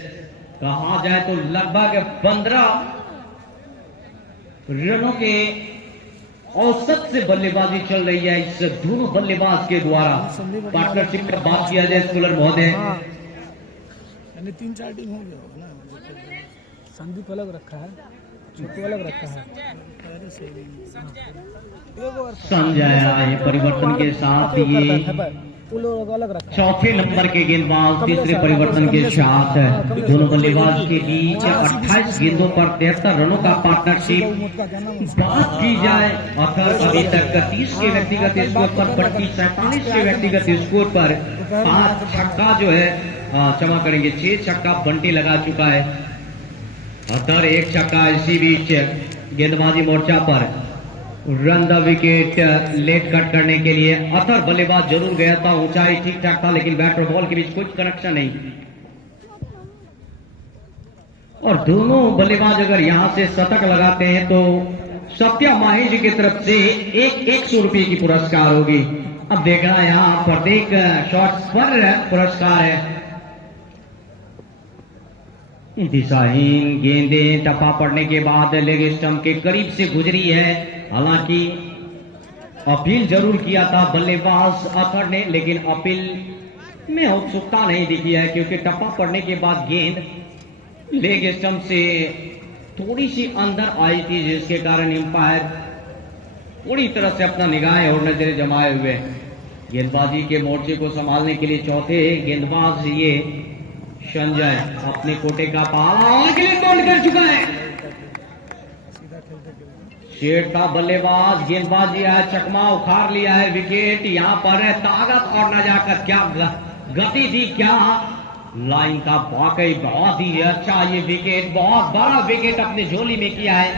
कहा जाए तो लगभग 15 रनों के औसत से बल्लेबाजी चल रही है इस दोनों बल्लेबाज के द्वारा। पार्टनरशिप का बात किया जाए स्कूलर महोदय, 3-4 टीम हो गया होगा ना। संदीप अलग रखा है, छोटू अलग रखा है। संजय आए परिवर्तन के साथ ये अलग रखा है। चौथे नंबर के गेंदबाज तीसरे परिवर्तन के साथ दोनों बल्लेबाज के बीच 28 गेंदों पर 73 रनों का पार्टनरशिप। बात की जाए अगर अभी तक 30 के व्यक्तिगत स्कोर पर, 47 के व्यक्तिगत स्कोर पर 5 छक्का जो है क्षमा करेंगे 6 छक्का बंटी लगा चुका है। अतर 1 छक्का। इसी बीच गेंदबाजी मोर्चा पर round the wicket late cut करने के लिए अतर बल्लेबाज जरूर गया था, ऊंचाई ठीक ठाक था, लेकिन बैट और बॉल के बीच कुछ कनेक्शन नहीं। और दोनों बल्लेबाज अगर यहां से शतक लगाते हैं तो सत्या माही जी की तरफ से 100 रुपए की पुरस्कार होगी। अब देखना यहाँ प्रत्येक शॉट्स पर पुरस्कार है। दिशाहीन गेंदे टप्पा पड़ने के बाद लेग स्टंप के करीब से गुजरी है। हालांकि अपील जरूर किया था बल्लेबाज अतर ने, लेकिन अपील में उत्सुकता नहीं दिखी है, क्योंकि टप्पा पड़ने के बाद गेंद लेग स्टंप से थोड़ी सी अंदर आई थी, जिसके कारण अंपायर पूरी तरह से अपना निगाहें और नजरें जमाए हुए। गेंदबाजी के मोर्चे को संभालने के लिए चौथे गेंदबाज ये संजय अपने कोटे का पाला कर चुका है। शेर था बल्लेबाज, गेंदबाजी है, चकमा उखाड़ लिया है, विकेट यहां पर है। ताकत और न जाकर क्या गति थी, क्या लाइन था, वाकई बहुत ही अच्छा ये विकेट, बहुत बड़ा विकेट अपने झोली में किया है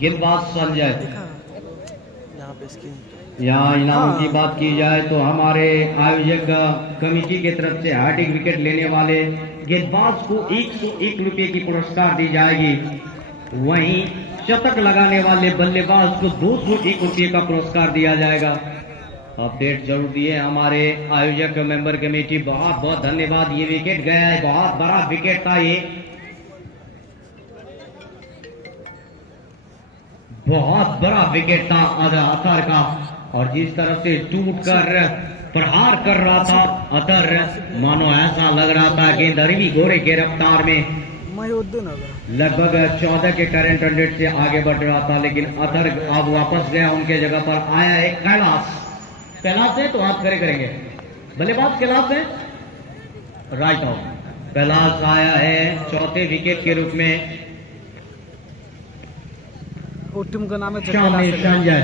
गेंदबाज संजय। यहाँ इनाम की बात की जाए तो हमारे आयोजक कमेटी की तरफ से हैट्रिक विकेट लेने वाले गेंदबाज को 101 रुपए की पुरस्कार दी जाएगी। वहीं शतक लगाने वाले बल्लेबाज को 201 रुपए का पुरस्कार दिया जाएगा। अपडेट जरूर दिए हमारे आयोजक मेंबर कमेटी, बहुत बहुत धन्यवाद। ये विकेट गया है, बहुत बड़ा विकेट था, ये बहुत बड़ा विकेट था अतर का। और जिस तरह से टूट कर प्रहार कर रहा था अतर, मानो ऐसा लग रहा था गेंद अरवी घोड़े के रफ्तार में लगभग 14 के करंट 100 से आगे बढ़ रहा था, लेकिन अतर अब वापस गया। उनके जगह पर आया है कैलाश है, तो हाथ खड़े करेंगे। बल्लेबाज कैलाश है, राइट आउट। कैलाश आया है चौथे विकेट के रूप में। टीम का नाम है Sanjay,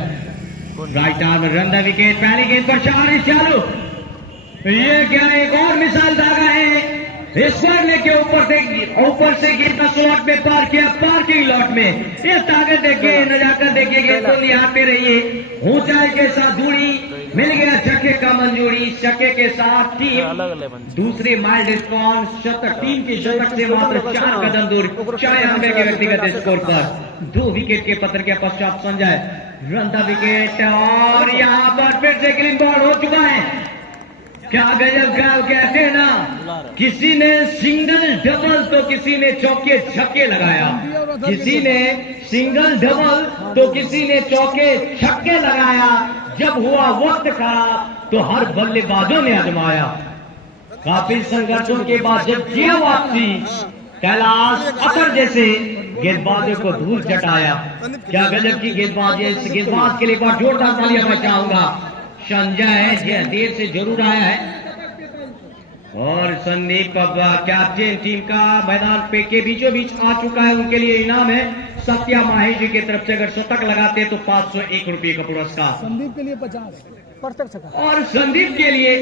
right arm run the wicket. पहली गेंद पर 4 चालू। ये क्या एक और मिसाल दागा है। स्क्वायर लेके ऊपर से गेंद का स्लॉट में पार किया, पार्किंग लॉट में। ये ताकत देखिए, नजाकत देखिए, गेंद को निहारते रहिए। ऊंचाई के साथ दूरी मिल गया, छक्के का मंजूरी। छक्के के साथ टीम दूसरे माइल्ड रिस्पॉन्स शतक, टीम की शतक से मात्र 4 कदम दूर 94 के व्यक्तिगत स्कोर पर 2 विकेट के पतन के पश्चात संजय रन द विकेट। और यहां पर फिर से क्लीन बॉल हो चुका है। क्या गजब का कहते हैं ना, किसी ने सिंगल डबल तो किसी ने चौके छक्के लगाया, किसी ने सिंगल डबल तो किसी ने चौके छक्के लगाया। जब हुआ वक्त खराब तो हर बल्लेबाजों ने आजमाया। काफी संघर्षों के बाद जब किया वापसी, कैलाश अतर जैसे गेंदबाजों को धूल चटाया। क्या गजब की गेंदबाजी है। इस गेंदबाज के लिए एक बार जोरदार तालियां मैं चाहूंगा। संजय देर से जरूर आया है और संदीप कैप्टन टीम का मैदान पे के बीचों बीच आ चुका है। उनके लिए इनाम है सत्या माही जी की तरफ से, अगर शतक लगाते हैं तो 501 रुपये का पुरस्कार। संदीप के लिए 50 परफेक्ट छक्का। और संदीप के लिए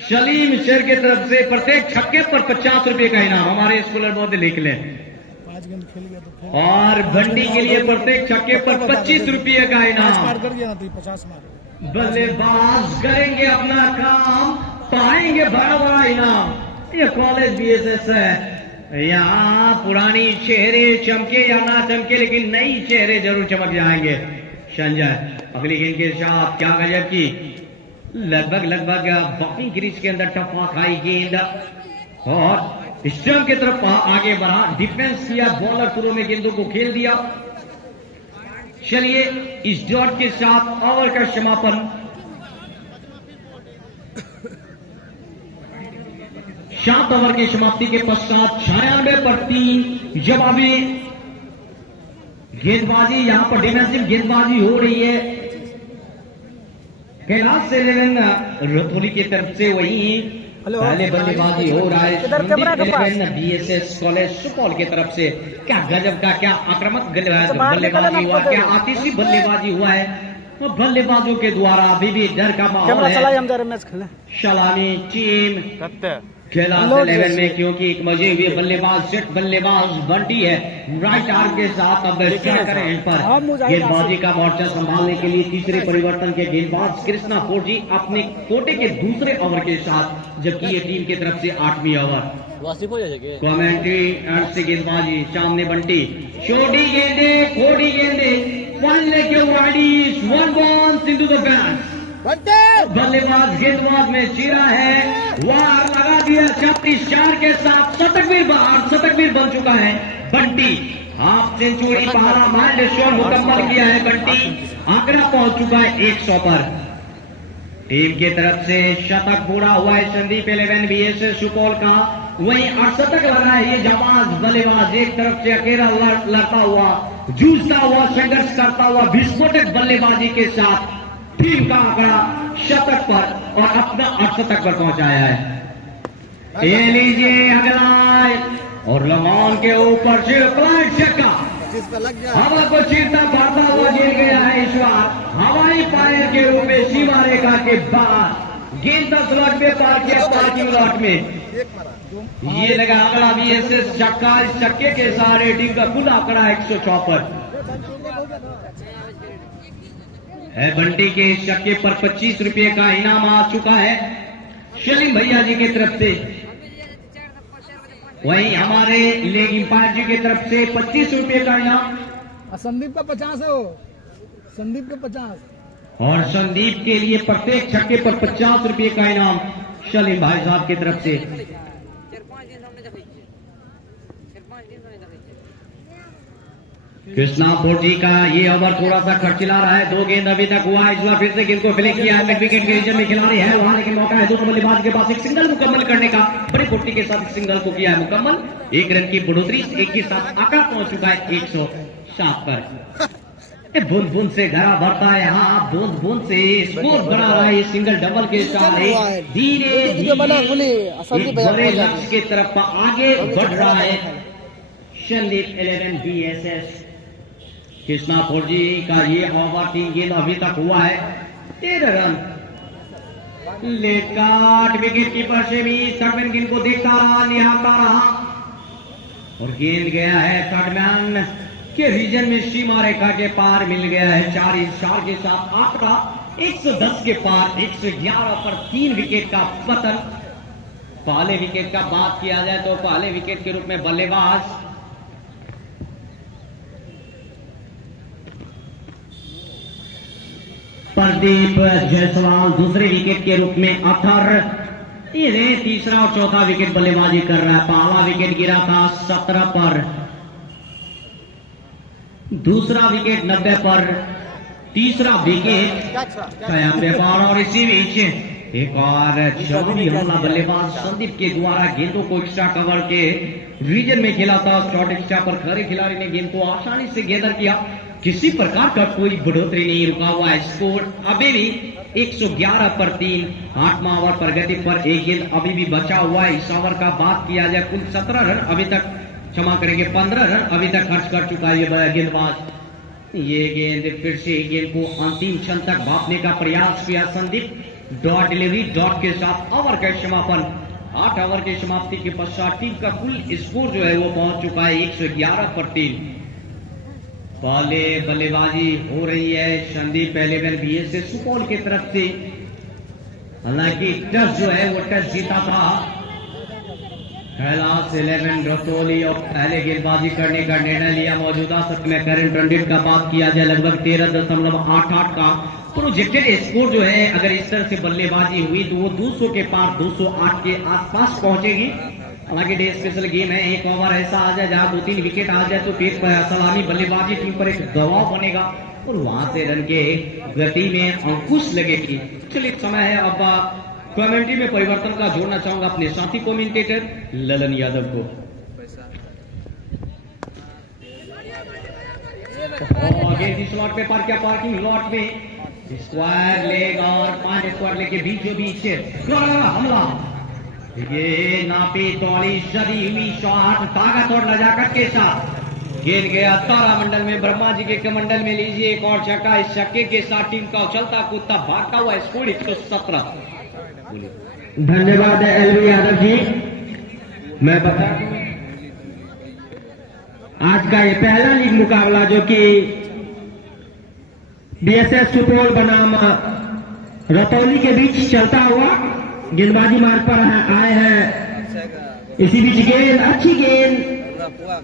सलीम शेर की तरफ से प्रत्येक छक्के पर 50 रुपये का इनाम। हमारे स्कॉलर बहुत लिख लें। 5 गेंद खेल गया तो फिर और बंटी के लिए प्रत्येक छक्के पर 25 रुपये का इनाम। पार कर गया ना तो 50 मार। बल्लेबाज करेंगे अपना काम, पाएंगे बड़ा बड़ा इनाम। ये कॉलेज बीएसएस है, यहाँ पुरानी चेहरे चमके या ना चमके लेकिन नई चेहरे जरूर चमक जाएंगे। संजय अगली गेंद के साथ क्या गजब की लगभग बॉलिंग क्रीज के अंदर टप्पा खाई गेंद और स्टंप की तरफ आगे बढ़ा, डिफेंस किया, बॉलर शुरू में गेंदों को खेल दिया। चलिए इस डॉट के साथ ओवर का समापन। सात ओवर की समाप्ति के पश्चात 96 पर 3 जवाबी गेंदबाजी, यहां पर डिफेंसिव गेंदबाजी हो रही है। कैलाश 11 रतौली की तरफ से वही पहले बल्लेबाजी हो रहा है बीएसएस कॉलेज सुपौल की तरफ से। क्या गजब का, क्या आक्रामक बल्लेबाजी हुआ, क्या आतिशी बल्लेबाजी हुआ है। तो बल्लेबाजों के द्वारा अभी भी डर का माहौल है। सलामी टीम कैलाश 11 में, क्योंकि एक मजे हुए बल्लेबाज सेट बल्लेबाज बंटी है राइट आर्म के साथ। अब क्या करें इन पर गेंदबाजी का मोर्चा संभालने के लिए तीसरे परिवर्तन के गेंदबाज कृष्णा फोर्जी अपने कोटे के दूसरे ओवर के साथ, जबकि ये टीम की तरफ से 8वीं ओवर। कमेंट्री से गेंदबाजी सामने बंटी, छोटी गेंदे खोटी गेंदे, पल्ले के wide 1 ball into the bats. बल्लेबाज गेंदबाज में चीरा है, वार लगा दिया 36 के साथ। शतकवीर बन चुका है बंटी। हाफ सेंचुरी पहला माइलस्टोन मुकम्मल किया है बंटी। आंकड़ा पहुंच चुका है 100 पर। टीम की तरफ से शतक पूरा हुआ है संदीप 11 बीएसएस सुपौल का। वहीं 8 शतक लगा है ये जाबाज बल्लेबाज, एक तरफ से अकेला लड़ता हुआ, जूझता हुआ, संघर्ष करता हुआ विस्फोटक बल्लेबाजी के साथ टीम का आंकड़ा शतक पर और अपना 8 शतक पर पहुंचाया है। ये लीजिए अगला और लगान के ऊपर से फ्लाइट छक्का, हवा को चीरता बढ़ता हुआ गिर गया है इस बार हवाई फायर के रूप में सीमा रेखा के बाद। गेंद 10 लॉट में पार किया पार्किंग लॉट में। ये लगा आंकड़ा बीएसएस छक्का। इस छक्के के सारे टीम का कुल आंकड़ा 164 है। बंटी के इस छक्के पर 25 रुपये का इनाम आ चुका है सलीम भैया जी की तरफ से। वहीं हमारे लेग इंपायर जी की तरफ से 25 रुपये का इनाम। संदीप का 50 है, संदीप का 50 और संदीप के लिए प्रत्येक छक्के पर 50 रुपये का इनाम सलीम भाई साहब की तरफ से। कृष्णा फोर्जी का ये ओवर थोड़ा सा खर्चिला रहा है। 2 गेंद अभी तक हुआ है। इस बार फिर से गेंद को फ्लिक किया है। मिड विकेट के रीजन में खिलाड़ी है, वहां लेकिन मौका है दूसरे बल्लेबाज के पास एक सिंगल मुकम्मल करने का। बड़ी फुर्ती के साथ सिंगल को किया है मुकम्मल। 1 रन की बढ़ोतरी, एक के साथ आंकड़ा पहुंच चुका है 107 पर। बूंद बूंद से घड़ा भरता है, यहाँ बूंद बूंद से स्कोर बना रहा है सिंगल डबल के साथ। धीरे बड़े लक्ष्य की तरफ आगे बढ़ रहा है संदीप 11 बीएसएस। कृष्णा फोर्जी का ये ओवर 3 गेंद अभी तक हुआ है 13 रन। लेकाट विकेट कीपर से भी थर्डमैन गेंद को देखता रहा, निहारता रहा और गेंद गया है थर्डमैन के रीजन में, सीमा रेखा के पार मिल गया है। 4 के साथ आंकड़ा 110 के पार। 111 पर 3 विकेट का पतन। पहले विकेट का बात किया जाए तो पहले विकेट के रूप में बल्लेबाज प्रदीप जायसवाल दूसरे विकेट के रूप में अथर। ये तीसरा और चौथा विकेट बल्लेबाजी कर रहा है। पहला विकेट गिरा था 17 पर, दूसरा विकेट 90 पर, तीसरा विकेट 91 पर। और इसी बीच एक और जरूरी हमला बल्लेबाज संदीप के द्वारा गेंदों को एक्स्ट्रा कवर के रीजन में खेला था। शॉर्ट एक्स्ट्रा पर खड़े खिलाड़ी ने गेंद को आसानी से गैदर किया। किसी प्रकार का कोई बढ़ोतरी नहीं, रुका हुआ है स्कोर अभी भी 111 पर 3। 8वां ओवर प्रगति पर एक गेंद अभी भी बचा हुआ है। इस ओवर का बात किया जाए कुल 17 रन अभी तक, क्षमा करेंगे 15 रन अभी तक खर्च कर चुका है ये गेंदबाज। ये गेंद फिर से गेंद को अंतिम क्षण तक भापने का प्रयास किया संदीप। डॉट डिलीवरी डॉट के साथ ओवर का समापन। 8 ओवर की समाप्ति के पश्चात टीम का कुल स्कोर जो है वो पहुंच चुका है 111 पर 3। पहले बल्लेबाजी हो रही है संदीप 11 बीएसएस सुपौल की तरफ से। हालांकि टस जो है वो टस जीता था कैलाश 11 रतौली और पहले गेंदबाजी करने का निर्णय लिया। मौजूदा सत्र में करंट रन रेट का बात किया जाए लगभग 13.88 का प्रोजेक्टेड स्कोर जो है अगर इस तरह से बल्लेबाजी हुई तो वो 200 के पार 208 के आसपास पहुंचेगी। हालांकि डे स्पेशल गेम है, एक ओवर ऐसा आ जाए जहां 2-3 विकेट आ जाए तो फिर सलामी बल्लेबाजी टीम पर एक दबाव बनेगा और वहां से रन के गति में अंकुश लगेगी। चलिए समय है अब कमेंट्री में परिवर्तन का जोड़ना चाहूंगा अपने साथी कमेंटेटर ललन यादव को। आगे स्लॉट पे पार किया, पार्किंग लॉट में स्क्वायर लेग और 5 स्क्वायर लेग के बीचों बीच हमला। ये नापी तौली सदी हुई शॉट ताकत और नजाकत के साथ गेंद गया तारामंडल में, ब्रह्मा जी के कमंडल में। लीजिए एक और छक्का। इस छक्के के साथ टीम का उछलता कूदता भागता हुआ स्कोर 117। धन्यवाद एलवी यादव जी। मैं बता दूं आज का ये पहला लीग मुकाबला जो कि बीएसएस सुपौल बनाम रतौली के बीच चलता हुआ गेंदबाजी मार्ग पर आए हैं। इसी बीच गेंद, अच्छी गेंद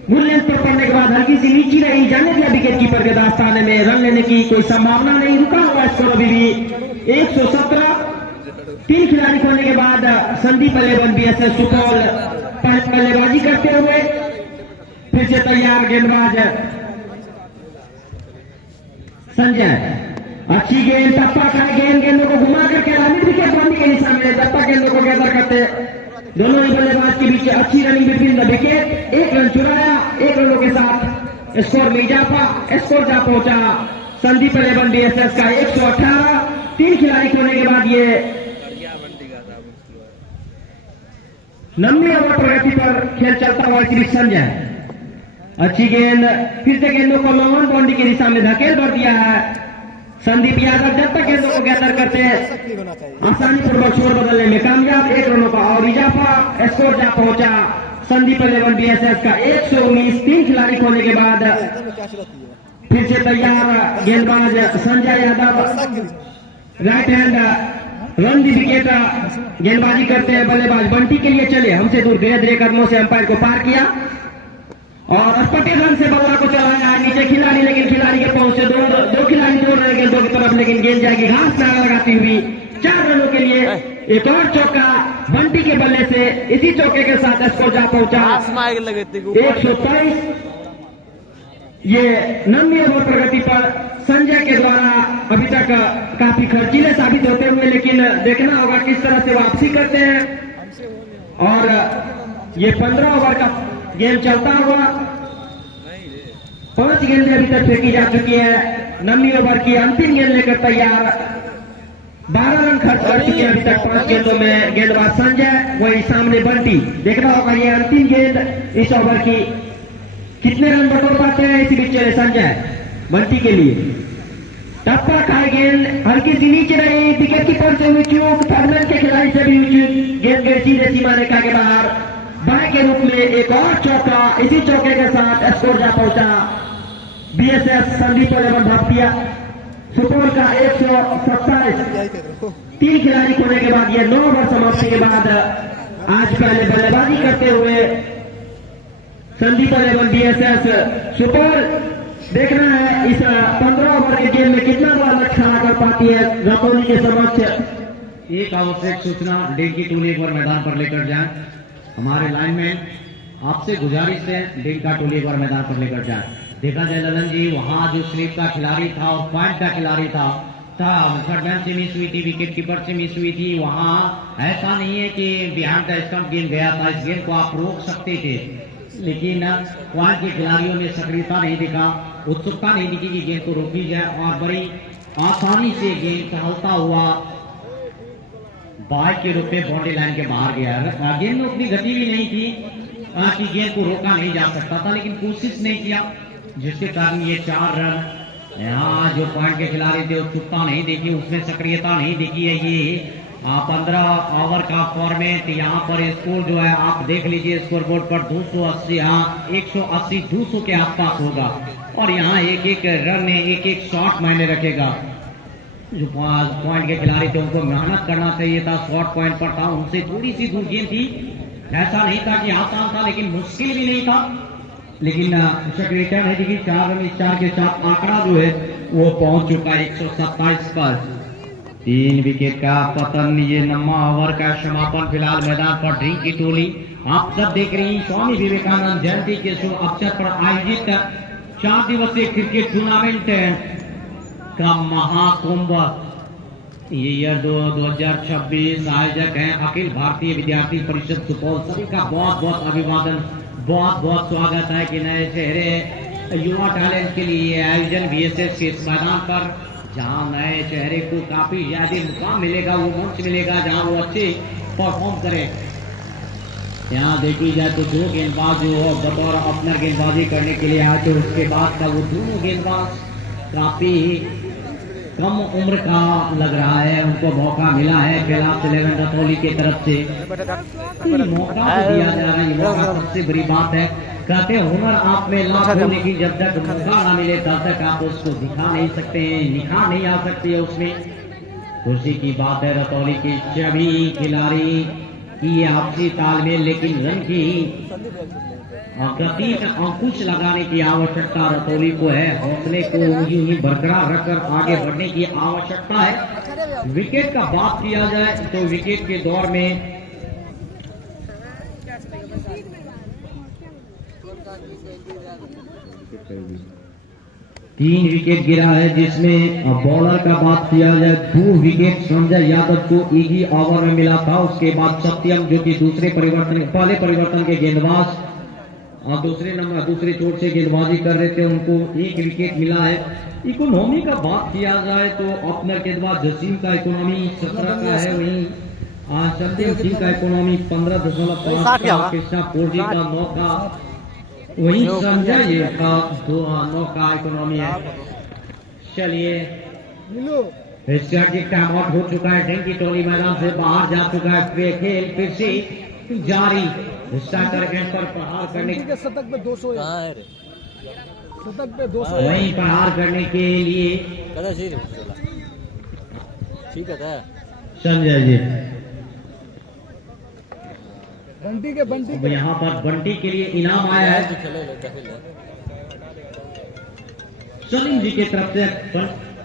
गुड लेंथ पर पड़ने के बाद हल्की सी नीची रही, जाने दिया विकेट कीपर के दास्ताने में। रन लेने की कोई संभावना नहीं, रुका हुआ स्कोर अभी भी 117। 3 खिलाड़ी खोलने के बाद संदीप 11 बीएसएस सुपौल बल्लेबाजी करते हुए फिर से तैयार गेंदबाज संजय। अच्छी गेंद, टप्पा खाए गेंद, गेंदों को घुमा करके रानी विकेट बंदी के निशान में टप्पा गेंदों को गैदर करते दोनों ही बल्लेबाज के बीच अच्छी running between the wicket. 1 run चुराया, 1 रनों के साथ स्कोर में इजाफा। स्कोर जा पहुंचा संदीप 11 बीएसएस का 118। 3 खिलाड़ी खोलने के बाद ये 90 ओवर प्रगति पर खेल चलता हुआ इसी संजय। अच्छी गेंद, फिर से गेंदों को लॉन्ग बाउंड्री की दिशा में धकेल भर दिया है संदीप यादव। जब तक गेंदों को गैदर करते आसानी पूर्वक स्कोर बदलने में कामयाब। 1 रनों का और इजाफा। स्कोर जा पहुंचा संदीप 11 बीएसएस का 119। 3 खिलाड़ी खोलने के बाद फिर से तैयार गेंदबाज Sanjay Yadav. Right hand run the wicket गेंदबाजी करते हैं बल्लेबाज बंटी के लिए चले हमसे दूर, धीरे धीरे कदमों से अंपायर को पार किया और अस्पटे रन से बल्ला को चलाया नीचे खिलाड़ी, लेकिन खिलाड़ी के पहुंच से दो खिलाड़ी दूर रहे गेंदों की तरफ, लेकिन गेंद जाएगी घास नारा लगाती हुई। 4 रनों के लिए एक और चौका बंटी के बल्ले से। इसी चौके के साथ स्कोर जा पहुंचा 123। ये 90 ओवर प्रगति पर संजय के द्वारा अभी तक काफी खर्चीले साबित होते हुए, लेकिन देखना होगा किस तरह से वापसी करते हैं। और ये 15 ओवर का गेम चलता हुआ 5 गेंदें अभी तक फेंकी जा चुकी है। 90 ओवर की अंतिम गेंद लेकर तैयार 12 रन खर्च कर चुके हैं अभी तक 5 गेंदों में गेंदबाज संजय, वही सामने बंटी। देखना होगा ये अंतिम गेंद इस ओवर की कितने रन बटोर पाते हैं। इसी बीच चले संजय बंटी के लिए। टप्पा खाए गेंद, हल्की सी नीचे रही, विकेट कीपर से हुई चूक, फर्नैंड के खिलाड़ी से भी हुई गेंद गई सीधे सीमा रेखा के बाहर। बाय के रूप में एक और चौका। इसी चौके के साथ स्कोर जा पहुंचा बीएसएस संदीप 11 भापिया सुपौल का 127। 3 खिलाड़ी खोने के बाद यह 9 ओवर समाप्ति के बाद आज पहले बल्लेबाजी करते हुए संदीप 11 बीएसएस सुपौल देखना है इस 15 ओवर के गेम में कितना बड़ा खड़ा कर पाती है रतौली के समक्ष। एक आवश्यक सूचना, डेंकी टोली एक बार मैदान पर लेकर जाएं। हमारे लाइनमैन आपसे गुजारिश है, डेंका टोली एक बार मैदान पर लेकर जाएं। देखा जाए ललन जी, वहां जो स्लिप का खिलाड़ी था और पॉइंट का खिलाड़ी था थर्ड से मिस हुई थी, विकेट कीपर से मिस हुई थी। वहां ऐसा नहीं है कि बिहाइंड द स्टंप गेंद गया था, इस गेंद को आप रोक सकते थे, लेकिन पॉइंट के खिलाड़ियों ने सक्रियता नहीं दिखा, उत्सुकता नहीं दिखी कि गेंद को रोकी जाए और बड़ी आसानी से गेंद टहलता हुआ बाइक के रूप में बाउंड्री लाइन के बाहर गया। गेंद में उतनी गति भी नहीं थी कि गेंद को रोका नहीं जा सकता था, लेकिन कोशिश नहीं किया, जिसके कारण ये 4 रन। यहाँ जो पॉइंट के खिलाड़ी थे उत्सुकता नहीं देखी, उसमें सक्रियता नहीं दिखी है। ये 15 ओवर का फॉर्मेट, यहाँ पर स्कोर जो है आप देख लीजिए स्कोर बोर्ड पर 280, 180 200 के आसपास होगा और यहाँ एक एक रन में एक एक शॉट मायने रखेगा। जो पॉइंट के खिलाड़ी थे उनको मेहनत करना चाहिए था, शॉर्ट पॉइंट पर था, उनसे थोड़ी सी दूर गेंद थी। ऐसा नहीं था कि आसान था, लेकिन मुश्किल भी नहीं था, लेकिन सक्रियता नहीं दिखी। 4 रन, 4 के साथ आंकड़ा जो है वो पहुंच चुका है 127 पर। 3 विकेट का पतन। ये 9वां ओवर का समापन। फिलहाल मैदान पर ड्रिंकी टोली आप सब देख रही हैं। स्वामी विवेकानंद जयंती के शुभ अवसर पर आयोजित 4 दिवसीय क्रिकेट टूर्नामेंट का महाकुंभ, ये ईयर 2026 आयोजक हैं अखिल भारतीय विद्यार्थी परिषद सुपौल। सभी का बहुत बहुत अभिवादन, बहुत बहुत स्वागत है कि नए चेहरे युवा टैलेंट के लिए ये आयोजन बीएसएस के इस मैदान पर, जहां नए चेहरे को काफी ज्यादा मुकाम मिलेगा, वो मंच मिलेगा जहां वो अच्छे परफॉर्म करें। यहाँ देखी जाए तो 2 गेंदबाज जो बतौर ओपनर गेंदबाजी करने के लिए आए थे, उसके बाद का वो दोनों गेंदबाज काफी कम उम्र का लग रहा है, उनको मौका मिला है खिलाफ 11 रतौली की तरफ से। मौका तो दिया जा रहा है, मौका सबसे बड़ी बात है। कहते हैं हुनर आप में लाख होने की, जब तक मौका ना मिले तब तक आप उसको दिखा नहीं सकते हैं, निखार नहीं आ सकती है उसमें। खुशी की बात है रतौली की सभी खिलाड़ी की आपसी तालमेल, लेकिन रन की गति में अंकुश लगाने की आवश्यकता रतौली को है। हौसले को यूं ही बरकरार रखकर आगे बढ़ने की आवश्यकता है। विकेट का बात किया जाए तो विकेट के दौर में 3 विकेट गिरा है, जिसमें बॉलर का बात किया जाए 2 विकेट संजय यादव को एक ही ओवर में मिला था। उसके बाद सत्यम जो कि पहले परिवर्तन के गेंदबाज और दूसरे चोट से गेंदबाजी कर रहे थे, उनको 1 विकेट मिला है। इकोनॉमी का बात किया जाए तो ओपनर गेंदबाज जसीम का इकोनॉमी 17 का है, वहीं संदीप सिंह का इकोनॉमी 15.5, कृष्णा फोर्जी का 9 का, वहीं संजय का 9 का इकोनॉमी है। चलिए स्ट्रैटेजिक टाइम आउट हो चुका है, ड्रिंकी टोली मैदान से बाहर जा चुका है। खेल फिर से जारी, स्टार्टर गेंद पर प्रहार करने के शतक पे 200 है, शतक पे 200 वहीं प्रहार करने के लिए ठीक है संजय जी। बंटी अब यहाँ पर बंटी के लिए इनाम आया है सलीम जी की तरफ से।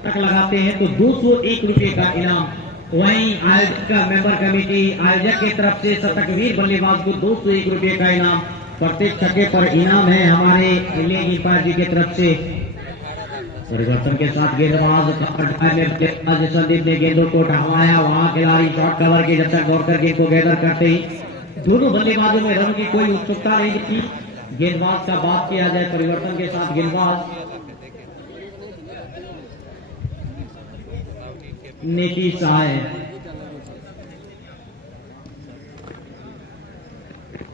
तक लगाते हैं तो 201 रुपए का इनाम। वहीं आयोजक का मेंबर कमेटी आयोजक की तरफ से शतकवीर बल्लेबाज को 201 रुपए का इनाम। प्रत्येक छक्के पर इनाम है हमारे लीपाल जी की तरफ से। परिवर्तन के साथ गेंदबाज संदीप ने गेंदों को उठाया, वहां खिलाड़ी शॉट कवर के जब तक दौड़कर गेंद को गैदर करते ही दोनों बल्लेबाजों में रन की कोई उत्सुकता नहीं थी। गेंदबाज का बात किया जाए, परिवर्तन के साथ गेंदबाज नीतीश आए।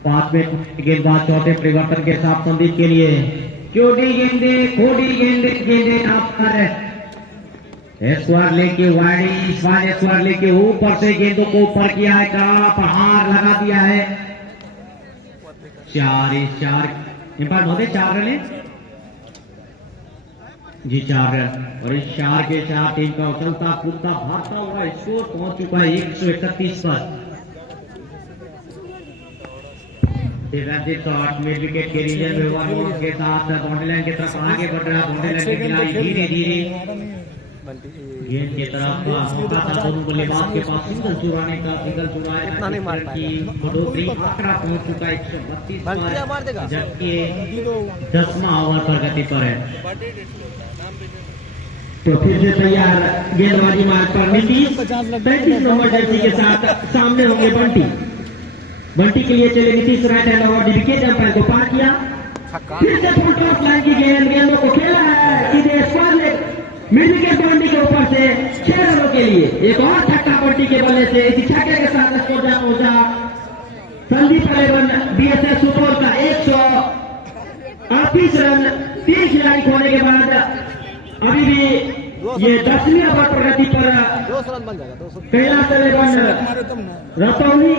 5वें गेंदबाज चौथे परिवर्तन के साथ संदीप के लिए चोटी गेंदे, खोटी गेंदे, यहाँ पर स्क्वायर लेके वाइड स्क्वायर लेके ऊपर से गेंदों को ऊपर किया है, कड़ा प्रहार लगा दिया है। 4 इम्पायर महोदय 4 रन जी, 4 रन। और इस 4 के साथ टीम का उछलता कूदता भागता हुआ स्कोर पहुंच चुका है 131 पर। डिफेंसिव शॉट मिड विकेट के रीजन में 1 ओवर के साथ बाउंड्री लाइन की तरफ आगे बढ़ रहा बाउंड्री लाइन के खिलाड़ी धीरे धीरे गेंद की तरफ मौका था दोनों बल्लेबाज के पास सिंगल चुराने का की बढ़ोतरी आंकड़ा पहुंच चुका 132 पर जबकि 10वां ओवर पर गति पर है। तो फिर से तैयार गेंदबाजी मार्ग पर नीतीश 35 नंबर जर्सी के साथ सामने होंगे बंटी। बंटी के लिए चले Nitish right hand over wicket umpire को पार किया। फिर से फुल टॉस लाइन की गेंदों को खेला है सीधे square leg mid wicket Bunty के ऊपर से 6 रनों के लिए एक और छक्का बंटी के बल्ले से इसी छक्के के साथ स्कोर जा पहुंचा संदीप पलेवन बीएसएस सुपौल का 138 रन 3 खिलाड़ी खोने के बाद अभी भी ये 10वीं ओवर प्रगति पर कैलाश पलेवन रतौनी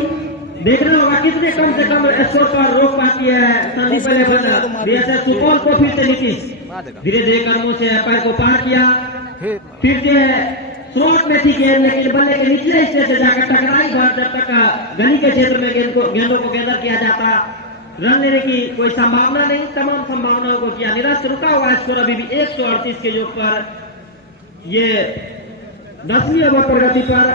देखना होगा कितने कम से कम स्कोर पर रोक पाती है संदीप पलेवन बीएसएस सुपौल को। फिर से नीतीश धीरे धीरे कदमों से अंपायर को पार किया। फिर से स्लोट में थी गेंद लेकिन बल्ले के निचले हिस्से से जाकर टकराई बार जब तक गली के क्षेत्र में गेंदों को गैदर किया जाता रन लेने की कोई संभावना नहीं। तमाम संभावनाओं को किया निराश रुका हुआ स्कोर अभी भी 138 के योग पर। ये 10वीं ओवर प्रगति पर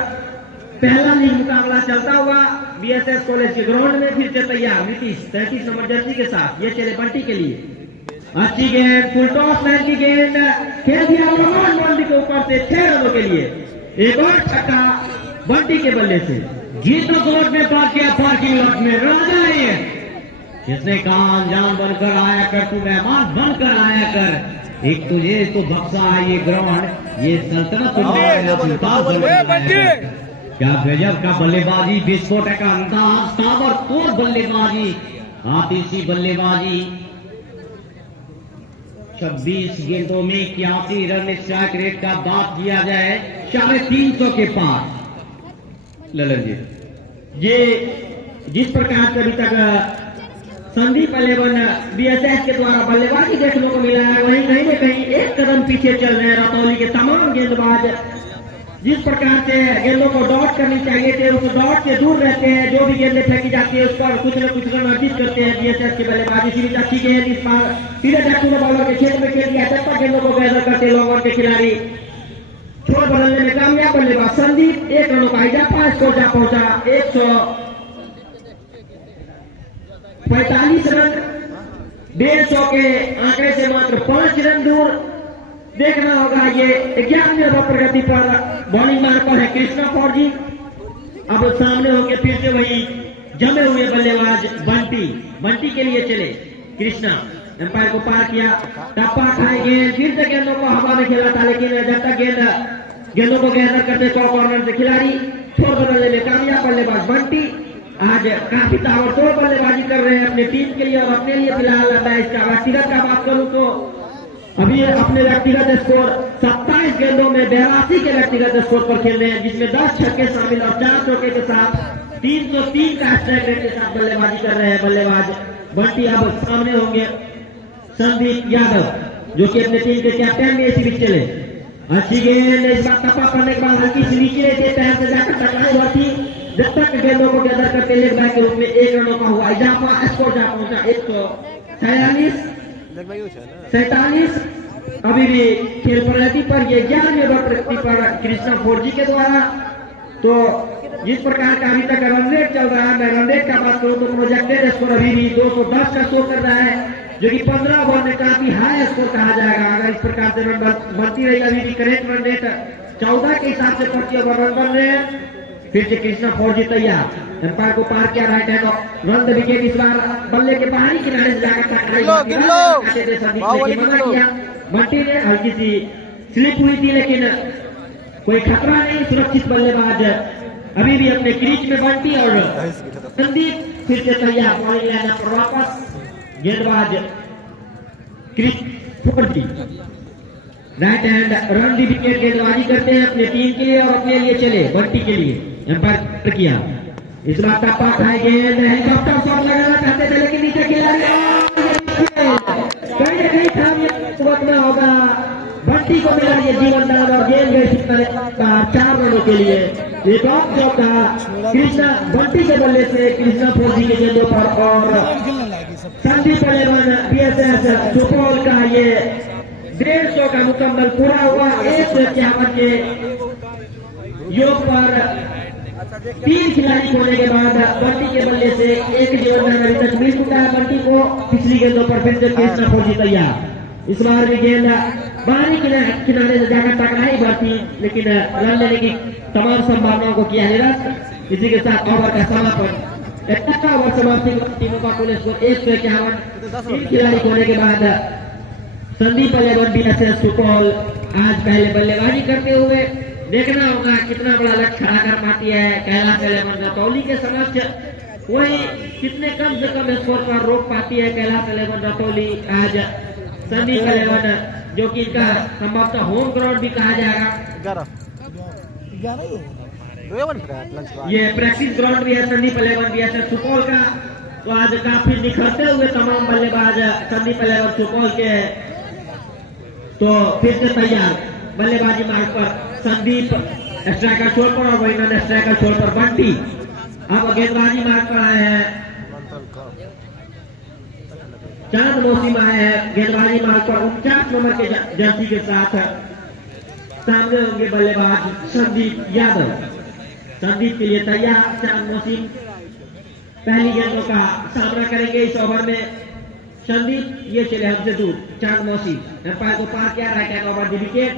पहला लीग मुकाबला चलता हुआ बीएसएस कॉलेज के ग्राउंड में। फिर से तैयार नीतीश 33 नंबर जर्सी के साथ ये चले बंटी के लिए अच्छी गेंद फुल टॉस लाइन की गेंद खेल दिया बंटी के ऊपर से 6 रनों के लिए एक और छक्का बंटी के बल्ले से। जीतो कोर्ट में पार किया पार्किंग लॉट में राजा है जिसने कहा जान बनकर आया कर तू मेहमान बनकर आया कर एक तुझे इसको बख्शा है ये ग्राउंड ये सल्तनत क्या गजब का बल्लेबाजी विस्फोटक का अंदाज ताबड़तोड़ बल्लेबाजी आतिशी बल्लेबाजी 26 गेंदों में 81 रन स्ट्राइक रेट का बात किया जाए 350 के पास। ललन जी ये जिस प्रकार से अभी तक संदीप पलेवन बीएसएस के द्वारा बल्लेबाजी देखने को मिला है वहीं कहीं न कहीं एक कदम पीछे चल रहे हैं रतौली के तमाम गेंदबाज। जिस प्रकार से गेंदों को डॉट करनी चाहिए थे उस डॉट से दूर रहते हैं। जो भी गेंदें फेंकी जाती है उस पर कुछ न कुछ रन अर्जित करते हैं बीएसएस के बल्लेबाजी। सीरीज अच्छी गेंद इस बार सीधे डॉक्टर बॉलर के क्षेत्र में खेल दिया जब तक गेंदों को गैदर करते लॉन्ग के खिलाड़ी छोड़ बदलने में कामयाब बल्लेबाज संदीप 1 रनों का इजाफा स्कोर जा पहुंचा 145 रन 150 के आंकड़े से मात्र 5 रन दूर। देखना होगा ये 11वीं ओवर प्रगति पर बॉलिंग मार्ग पर है कृष्णा फौजी। अब सामने होकर फिर से वही जमे हुए बल्लेबाज बंटी के लिए चले कृष्णा एम्पायर को पार किया टप्पा खाए गेंद फिर से गेंदों को हवा में खेला था लेकिन जब तक गेंदों को गैदर करते 100 कॉर्नर से खिलाड़ी छोड़ बदलने में कामयाब बल्लेबाज बंटी आज काफी ताबड़तोड़ बल्लेबाजी कर रहे हैं अपने टीम के लिए और अपने लिए। फिलहाल मैं इसका व्यक्तिगत का बात करूं तो अभी अपने व्यक्तिगत स्कोर 27 गेंदों में 82 के व्यक्तिगत स्कोर पर खेल रहे हैं जिसमें 10 छक्के शामिल और 4 चौके के साथ 303 का स्ट्राइक रेट के साथ बल्लेबाजी कर रहे हैं बल्लेबाज बंटी। अब सामने होंगे संदीप यादव जो कि अपने टीम के कैप्टन में इसी बीच चले। अच्छी गेंद इस बार टप्पा करने के बाद हल्की सी नीचे से पैर से जाकर टकराई हुआ थी जब तक गेंदों को गैदर करते लेग बैक के रूप में 1 रनों का हुआ इजाफा स्कोर जा पहुंचा 147। अभी भी खेल प्रगति पर ये 11वीं ओवर प्रगति पर कृष्णा फौजी के द्वारा। तो जिस प्रकार का अभी तक रन रेट चल रहा है मैं रन रेट का बात करूं तो प्रोजेक्टेड स्कोर अभी भी 210 का स्कोर कर रहा है जो कि 15 ओवर में काफी हाई स्कोर कहा जाएगा। अगर इस प्रकार से रन बनती रही अभी भी करेक्ट रन रेट 14 के हिसाब से प्रति ओवर रन बन रहे हैं। फिर से कृष्णा फौजी तैयार एम्पायर को पार किया right hand run the wicket इस बार बल्ले के बाहरी किनारे से जाकर किया बंटी ने हल्की सी स्लिप हुई थी लेकिन कोई खतरा नहीं सुरक्षित बल्लेबाज अभी भी अपने क्रीज में बंटी और संदीप फिर से तैयार बॉलिंग लाइनअप पर वापस गेंदबाज क्रीज फौजी right hand run the wicket गेंदबाजी करते हैं अपने टीम के लिए और अपने लिए चले बंटी के लिए एम्पायर किया इस बार टप्पा खाए गेंद हेलीकॉप्टर शॉट लगाना चाहते थे लेकिन नीचे खिलाड़ी कहीं न कहीं थामना होगा बंटी को मिला ये जीवन दान और गेंद गई 4 रनों के लिए एक और चौका कृष्णा बंटी के बल्ले से कृष्णा फौजी के गेंदों पर और खेलने लायक सब संदीप पहलवान बीएसएस सुपौल का ये 150 का मुकम्मल पूरा हुआ। 151 के योग पर 3 खिलाड़ी होने के बाद बंटी के बल्ले से एक जीवन अभी तक मिल चुका है बंटी को। पिछली गेंदों पर फिर से कृष्णा फौजी तैयार। इस बार भी गेंद बाहरी किनारे से जाकर टकराई बंटी, लेकिन रन लेने की तमाम संभावनाओं को किया निरस्त। इसी के साथ ओवर का समापन 71 ओवर समाप्ति। टीमों का कुल स्कोर 151। 3 खिलाड़ी होने के बाद संदीप पहलवान बीएसएस सुपौल आज पहले बल्लेबाजी करते हुए देखना होगा कितना बड़ा लक्ष्य खड़ा कर पाती है कैलाश पहलवान रतौली के समक्ष, वही कितने कम से कम स्कोर पर रोक पाती है कैलाश पहलवान रतौली। आज संदीप पहलवान जो कि इनका संभवतः होम ग्राउंड भी कहा जाएगा, 11 ये प्रैक्टिस ग्राउंड भी है संदीप पहलवान बीएसएस सुपौल का। तो आज काफी निखरते हुए तमाम बल्लेबाज संदीप पहलवान सुपौल के तो फिर से तैयार। बल्लेबाजी मार्ग पर संदीप स्ट्राइकर छोर पर और वही नॉन स्ट्राइकर छोर पर बंटी। अब गेंदबाजी मार्ग पर आए हैं चांद मौसम आए हैं गेंदबाजी मार्ग पर 49 नंबर के जर्सी के साथ सामने होंगे बल्लेबाज संदीप यादव। संदीप के लिए तैयार चांद मौसम पहली गेंदों का सामना करेंगे इस ओवर में। संदीप ये चले हमसे दूर, चांद मौसी एम्पायर को पार किया, right hand over the wicket.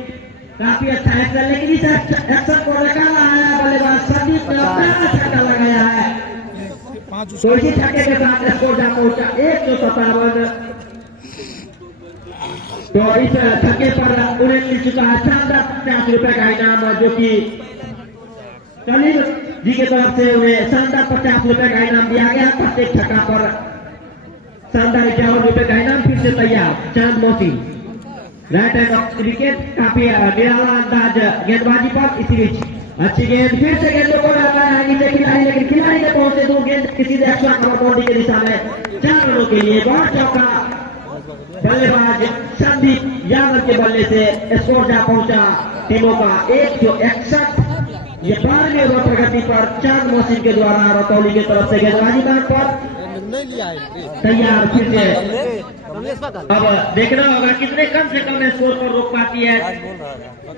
काफी अच्छा एक्शन, लेकिन इस एक्शन को निकाला है बल्लेबाज संदीप ने अपना छक्का लगाया है। तो इसी छक्के के साथ स्कोर जा पहुंचा 157। तो इस छक्के पर उन्हें मिल चुका है शानदार 50 रुपए का इनाम, जो कि कलीम जी की तरफ से उन्हें शानदार 50 रुपए का इनाम दिया गया। प्रत्येक छक्का पर शानदार 51 रुपए का इनाम। फिर से तैयार चांद मौसी, राइट हैंड ऑफ विकेट। काफी निराला अंदाज गेंदबाजी पर। इसी बीच अच्छी गेंद, फिर से गेंदों को लगाया नीचे खिलाड़ी, लेकिन खिलाड़ी के पहुंचे दूर गेंद किसी ने एक्स्ट्रा कवर बाउंड्री के दिशा में 4 रनों के लिए बहुत चौका। बल्लेबाज संदीप यादव के बल्ले से स्कोर जा पहुंचा टीमों का 161। ये 12वें ओवर प्रगति पर चांद मौसम के द्वारा रतौली की तरफ से गेंदबाजी मार्ग पर तैयार। फिर से अब देखना होगा कितने कम से कम स्कोर पर रोक पाती है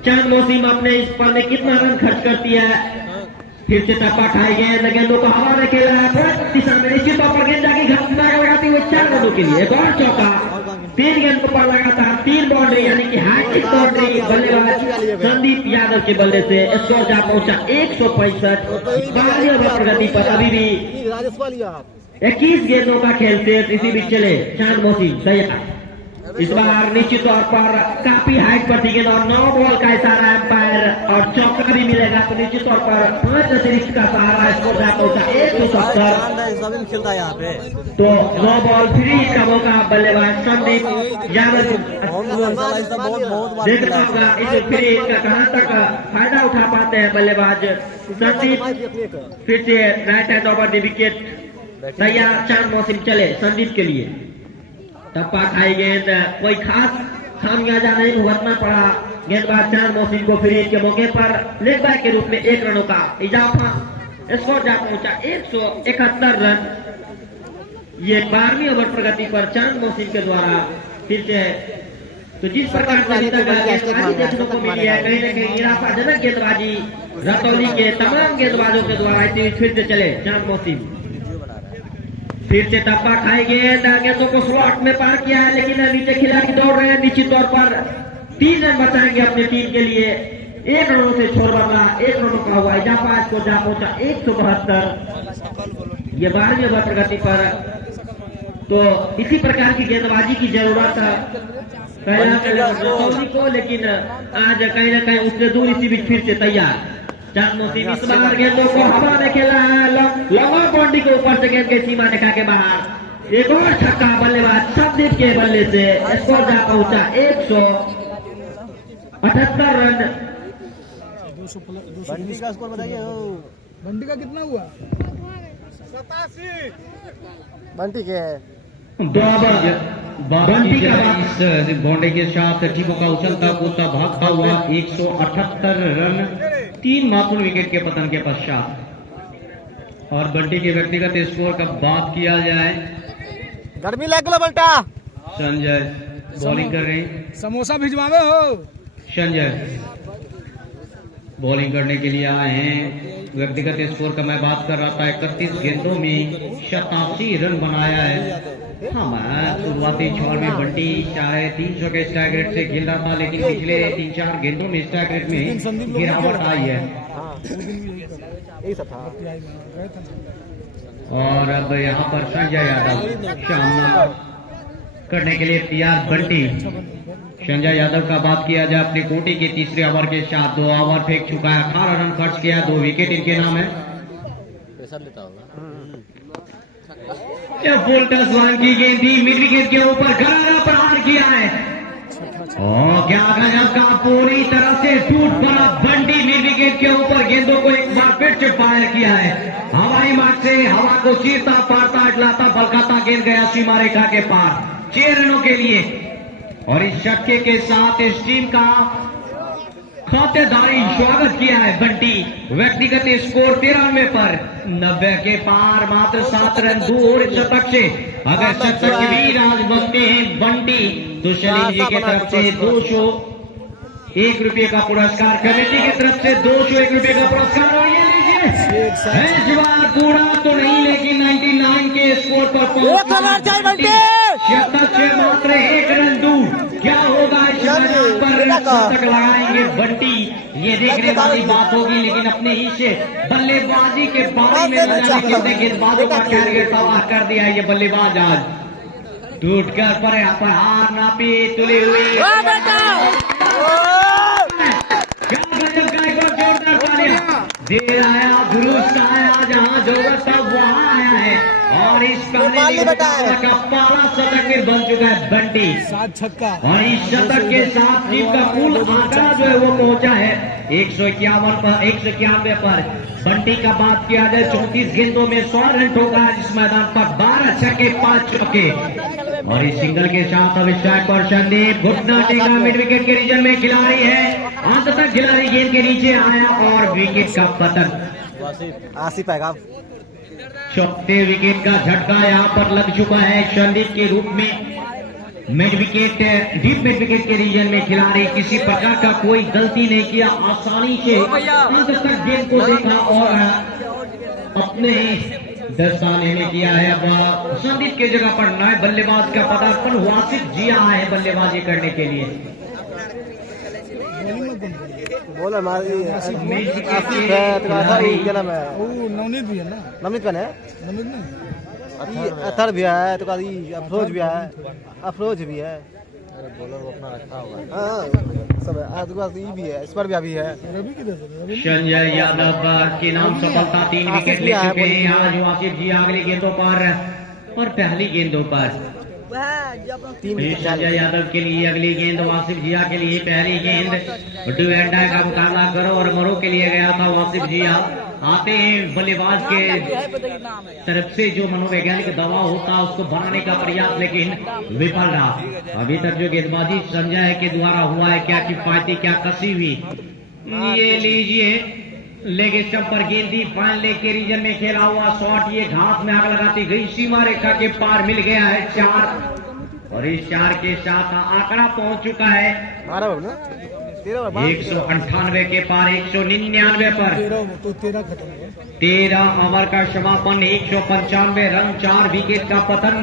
चांद मौसम, अपने इस पर में कितना रन खर्च करती है। फिर से टप्पा खाई गेंद, गेंदों को हवा में खेला है दिशा में, निश्चित तौर पर गेंद जाके घटना लगाती हुई 4 रनों के लिए एक और चौका। 3 गेंदों पर लगातार 3 बाउंड्री, यानी कि हैट्रिक बाउंड्री बल्लेबाज संदीप यादव के बल्ले से स्कोर जा पहुंचा 165। 12वें ओवर प्रगति पर अभी भी 21 गेंदों का खेल शेष। इसी बीच चले चांद मौसी तैयार। इस बार निश्चित तौर पर काफी हाइट पर थी गेंद और 9 बॉल का इशारा एम्पायर और चौका भी मिलेगा, तो निश्चित तौर पर 5 अतिरिक्त का सहारा स्कोर जा पहुंचा 170। तो 9 बॉल फ्री का मौका बल्लेबाज संदीप यादव। देखना होगा इस फ्री का कहां तक फायदा उठा पाते हैं बल्लेबाज संदीप। फिर से right hand over the wicket तैयार चांद मौसम चले संदीप के लिए। टप्पा खाई गेंद, कोई खास खामियाजा नहीं भुगतना पड़ा गेंदबाज चांद मौसम को। फ्री के मौके पर लेग बैक के रूप में 1 रनों का इजाफा, स्कोर जा पहुंचा 171 रन। ये 12वीं ओवर प्रगति पर चांद मौसम के द्वारा फिर से। तो जिस प्रकार से गेंदबाजी देखने को मिली है, कहीं न कहीं निराशाजनक गेंदबाजी रतौली के तमाम गेंदबाजों के द्वारा। इसी फिर से चले चांद मौसम, फिर से टप्पा खाई गेंद, गेंदों को स्लॉट में पार किया है, लेकिन नीचे खिलाड़ी दौड़ रहे हैं। निश्चित तौर पर 3 रन बचाएंगे अपनी टीम के लिए। 1 रनों से छोड़ बदला, 1 रनों का हुआ इजाफा, इसको जा पहुंचा 172। ये 12वीं ओवर प्रगति पर। तो इसी प्रकार की गेंदबाजी की जरूरत रतौली को, लेकिन आज कहीं न कहीं उससे दूर। इसी बीच फिर से तैयार चांद मौसम, इस बार गेंदों को हवा में खेला है, लंबा बाउंड्री के ऊपर से गेंद के सीमा निकाल के बाहर। एक और छक्का बल्लेबाज संदीप के बल्ले से स्कोर जा पहुंचा 178 रन। 200 बंटी का स्कोर बताइए। बंटी का कितना हुआ? 87 बंटी के है। बंटी का इस बाउंड्री के साथ टीमों का उछलता कूदता भागता हुआ 178 रन 3 महत्वपूर्ण विकेट के पतन के पश्चात। और बंटी के व्यक्तिगत स्कोर का बात किया जाए, गर्मी लग लो बल्टा। संजय बॉलिंग कर रहे हैं। समोसा भिजवावे हो। संजय बॉलिंग करने के लिए आए हैं। व्यक्तिगत स्कोर का मैं बात कर रहा था, 31 गेंदों में 87 रन बनाया है। हाँ, शुरुआती छोर में बंटी चाहे 300 के स्ट्राइक रेट से खेल रहा था, लेकिन पिछले 3-4 गेंदों में स्ट्राइक रेट में गिरावट आई है। और अब यहाँ पर संजय यादव सामना करने के लिए तैयार। बंटी संजय यादव का बात किया जाए, अपने कोटी के तीसरे ओवर के साथ 2 ओवर फेंक चुका है, 18 रन खर्च किया, 2 विकेट इनके नाम है। पैसा लेता होगा। फुल टस वन की गेंद थी, मिड विकेट के ऊपर करारा प्रहार किया है। और क्या गजब का पूरी तरह से टूट पड़ा बंटी। मिड विकेट के ऊपर गेंदों को एक बार फिर से फायर किया है। हवाई मार्ग से हवा को चीरता पारता अटलाता बलकाता गेंद गया सीमा रेखा के पार 6 रनों के लिए। और इस छक्के के साथ इस टीम का खातेदारी स्वागत किया है बंटी। व्यक्तिगत स्कोर 93 पर 90 के पार, मात्र 7 रन दूर शतक से। अगर शतक भी राज बनते हैं बंटी तो सलीम जी की तरफ से 201 रुपये का पुरस्कार, कमेटी की तरफ से 201 रुपये का पुरस्कार। और ये लीजिए, इस बार पूरा तो नहीं लेकिन 99 के स्कोर पर शतक से मात्र 1 रन दूर। क्या होगा इस मैदान पर शतक लगाएंगे बंटी, ये देखने वाली बात होगी। लेकिन अपने ही से बल्लेबाजी के बारे में कितने गेंदबाजों का टारगेट तबाह कर दिया है ये बल्लेबाज। आज टूटकर पर हार नापी तुले हुए जोरदार तालियां दे आया, दुरुस्त आया, जहां जरूरत था वहां आया है। और इस का पहला शतक फिर बन चुका है बंटी। 7 छक्का। और इस शतक के साथ टीम का कुल आंकड़ा जो है वो पहुंचा है 191 पर। बंटी का बात किया जाए, 34 गेंदों में 100 रन ठोका है इस मैदान पर, 12 छक्के 5 चौके। और इस सिंगल के साथ अब स्ट्राइक पर संदीप घुटना टेका, मिड विकेट के रीजन में खिलाड़ी है, अंत तक खिलाड़ी गेंद के नीचे आया और विकेट का पतन। आसिफ आएगा। चौथे विकेट का झटका यहाँ पर लग चुका है संदीप के रूप में। Mid wicket, deep mid wicket के रीजन में खिलाड़ी किसी प्रकार का कोई गलती नहीं किया, आसानी से अंत तक गेंद को देखा और अपने दस्ताने में किया है। अब संदीप की जगह पर नए बल्लेबाज का पदार्पण वासिफ जिया है बल्लेबाजी करने के लिए। बोला नवनीत भी है ना, नवनीत का है, नवनीत नहीं, अथर भी है, तो अफरोज भी है, अफरोज भी है। अरे बॉलर वो अपना रखा हुआ है, सब है, ये भी है, इस पर भी अभी है। संजय यादव के नाम सफलता 3 विकेट ले चुके हैं आज वासिफ जी अगली गेंदों पर और पहली गेंदों पर। संजय यादव के लिए अगली गेंद, वासिफ जिया के लिए पहली गेंद। डू एंड डाई का मुकाबला करो और मरो के लिए गया था वासिफ जिया। आते हैं बल्लेबाज के तरफ से जो मनोवैज्ञानिक दबाव होता है उसको बनाने का प्रयास, लेकिन विफल रहा। अभी तक जो गेंदबाजी संजय के द्वारा हुआ है, क्या किफायती, क्या कसी हुई। ये लीजिए, लेग स्टंप पर गेंदी, फाइन लेग के रीजन में खेला हुआ शॉट, ये घास में आग लगाती गई, सीमा रेखा के पार मिल गया है 4। और इस 4 के साथ आंकड़ा पहुंच चुका है 198 के पार, 199 पर। 13 ओवर का समापन, 195 रन, 4 विकेट का पतन।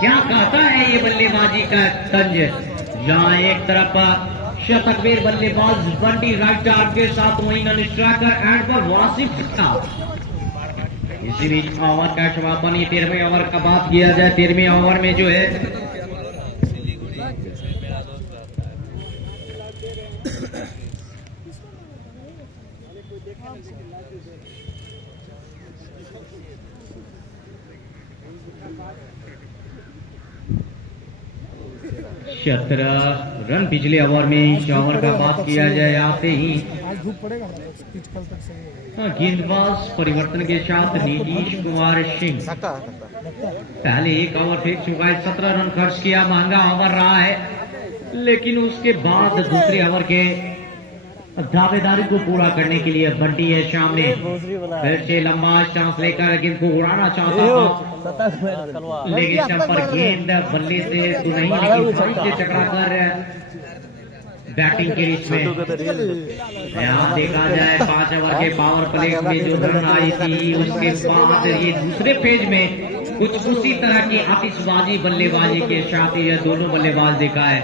क्या कहता है ये बल्लेबाजी का तंज, जहां एक तरफ शतकवीर बल्लेबाज बंटी राइट आर्म के साथ, वहीं नन स्ट्राइकर एंड पर वासिफ था। इसी बीच ओवर का समापन, ये 13वें ओवर का बात किया जाए, 13वें ओवर में जो है सत्रह रन पिछले ओवर में। इस ओवर का बात किया जाए, आते ही गेंदबाज परिवर्तन के साथ नीतीश कुमार सिंह पहले 1 ओवर फेंक चुका है, 17 रन खर्च किया, महंगा ओवर रहा है। लेकिन उसके बाद दूसरे ओवर के दावेदारी को पूरा करने के लिए बंटी है सामने, फिर से लंबा चांस लेकर गेंद को उड़ाना चाहता था, लेकिन पर गेंद बल्ले से तो नहीं, लेकिन साइड से टकरा कर बैटिंग के रिच में। यहाँ देखा जाए 5 ओवर के पावर प्ले में जो रन आई थी, उसके बाद ये दूसरे पेज में कुछ उसी तरह की आतिशबाजी बल्लेबाजी के साथ ये दोनों बल्लेबाज देखा है।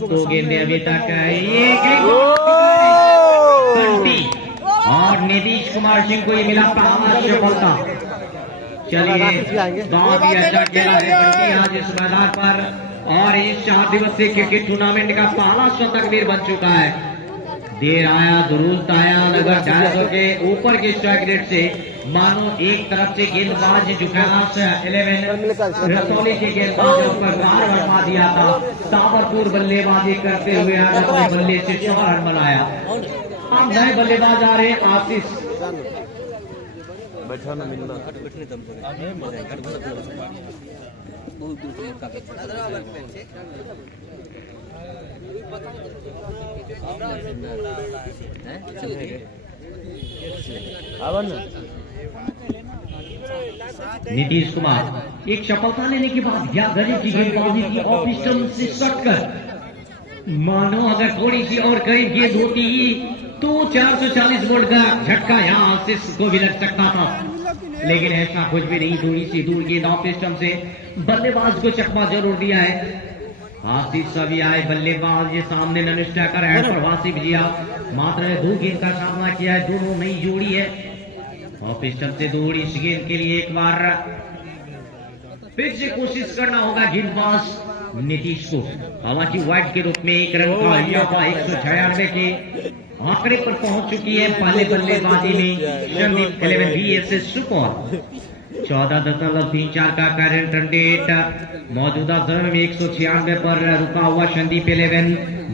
2 गेंदें अभी तक ये और नीतीश कुमार सिंह को ये मिला पहला सफलता। चलिए बहुत ही अच्छा खेला है बंटी आज इस मैदान पर, और इस 4 दिवसीय क्रिकेट टूर्नामेंट का पहला शतक वीर बन चुका है। देर आया दुरुस्त आया, लगभग 250 के ऊपर के स्ट्राइक रेट से मानो एक तरफ से गेंदबाज जुकास 11 रसौली के गेंदबाजों पर बार बढ़ा दिया था। ताबड़तोड़ बल्लेबाजी करते हुए आज अपने बल्ले से 4 रन बनाया। अब नए बल्लेबाज आ रहे हैं आशीष। नीतीश कुमार एक सफलता लेने के बाद क्या गजब की गेंदबाजी की, ऑफ स्टंप से सटकर मानो अगर थोड़ी सी और करीब गेंद होती तो 440 वोल्ट का झटका यहाँ आशीष को भी लग सकता था, लेकिन ऐसा कुछ भी नहीं। थोड़ी सी दूर गेंद ऑफ स्टंप से बल्लेबाज को चकमा जरूर दिया है। आशीष सभी आए बल्लेबाज, ये सामने नन स्ट्राइकर है प्रवासी विजया, मात्र 2 गेंद का सामना किया है, दोनों नई जोड़ी है। ऑफ स्टंप से दूर इस गेंद के लिए एक बार फिर से कोशिश करना होगा गेंदबाज नीतीश को। हालांकि वाइड के रूप में 1 रन का इजाफा 196 के आंकड़े पर पहुंच चुकी है पहले बल्लेबाजी में संदीप 11 VSS सुपौल। 14.34 का करंट रन रेट मौजूदा समय में 196 पर रुका हुआ संदीप 11।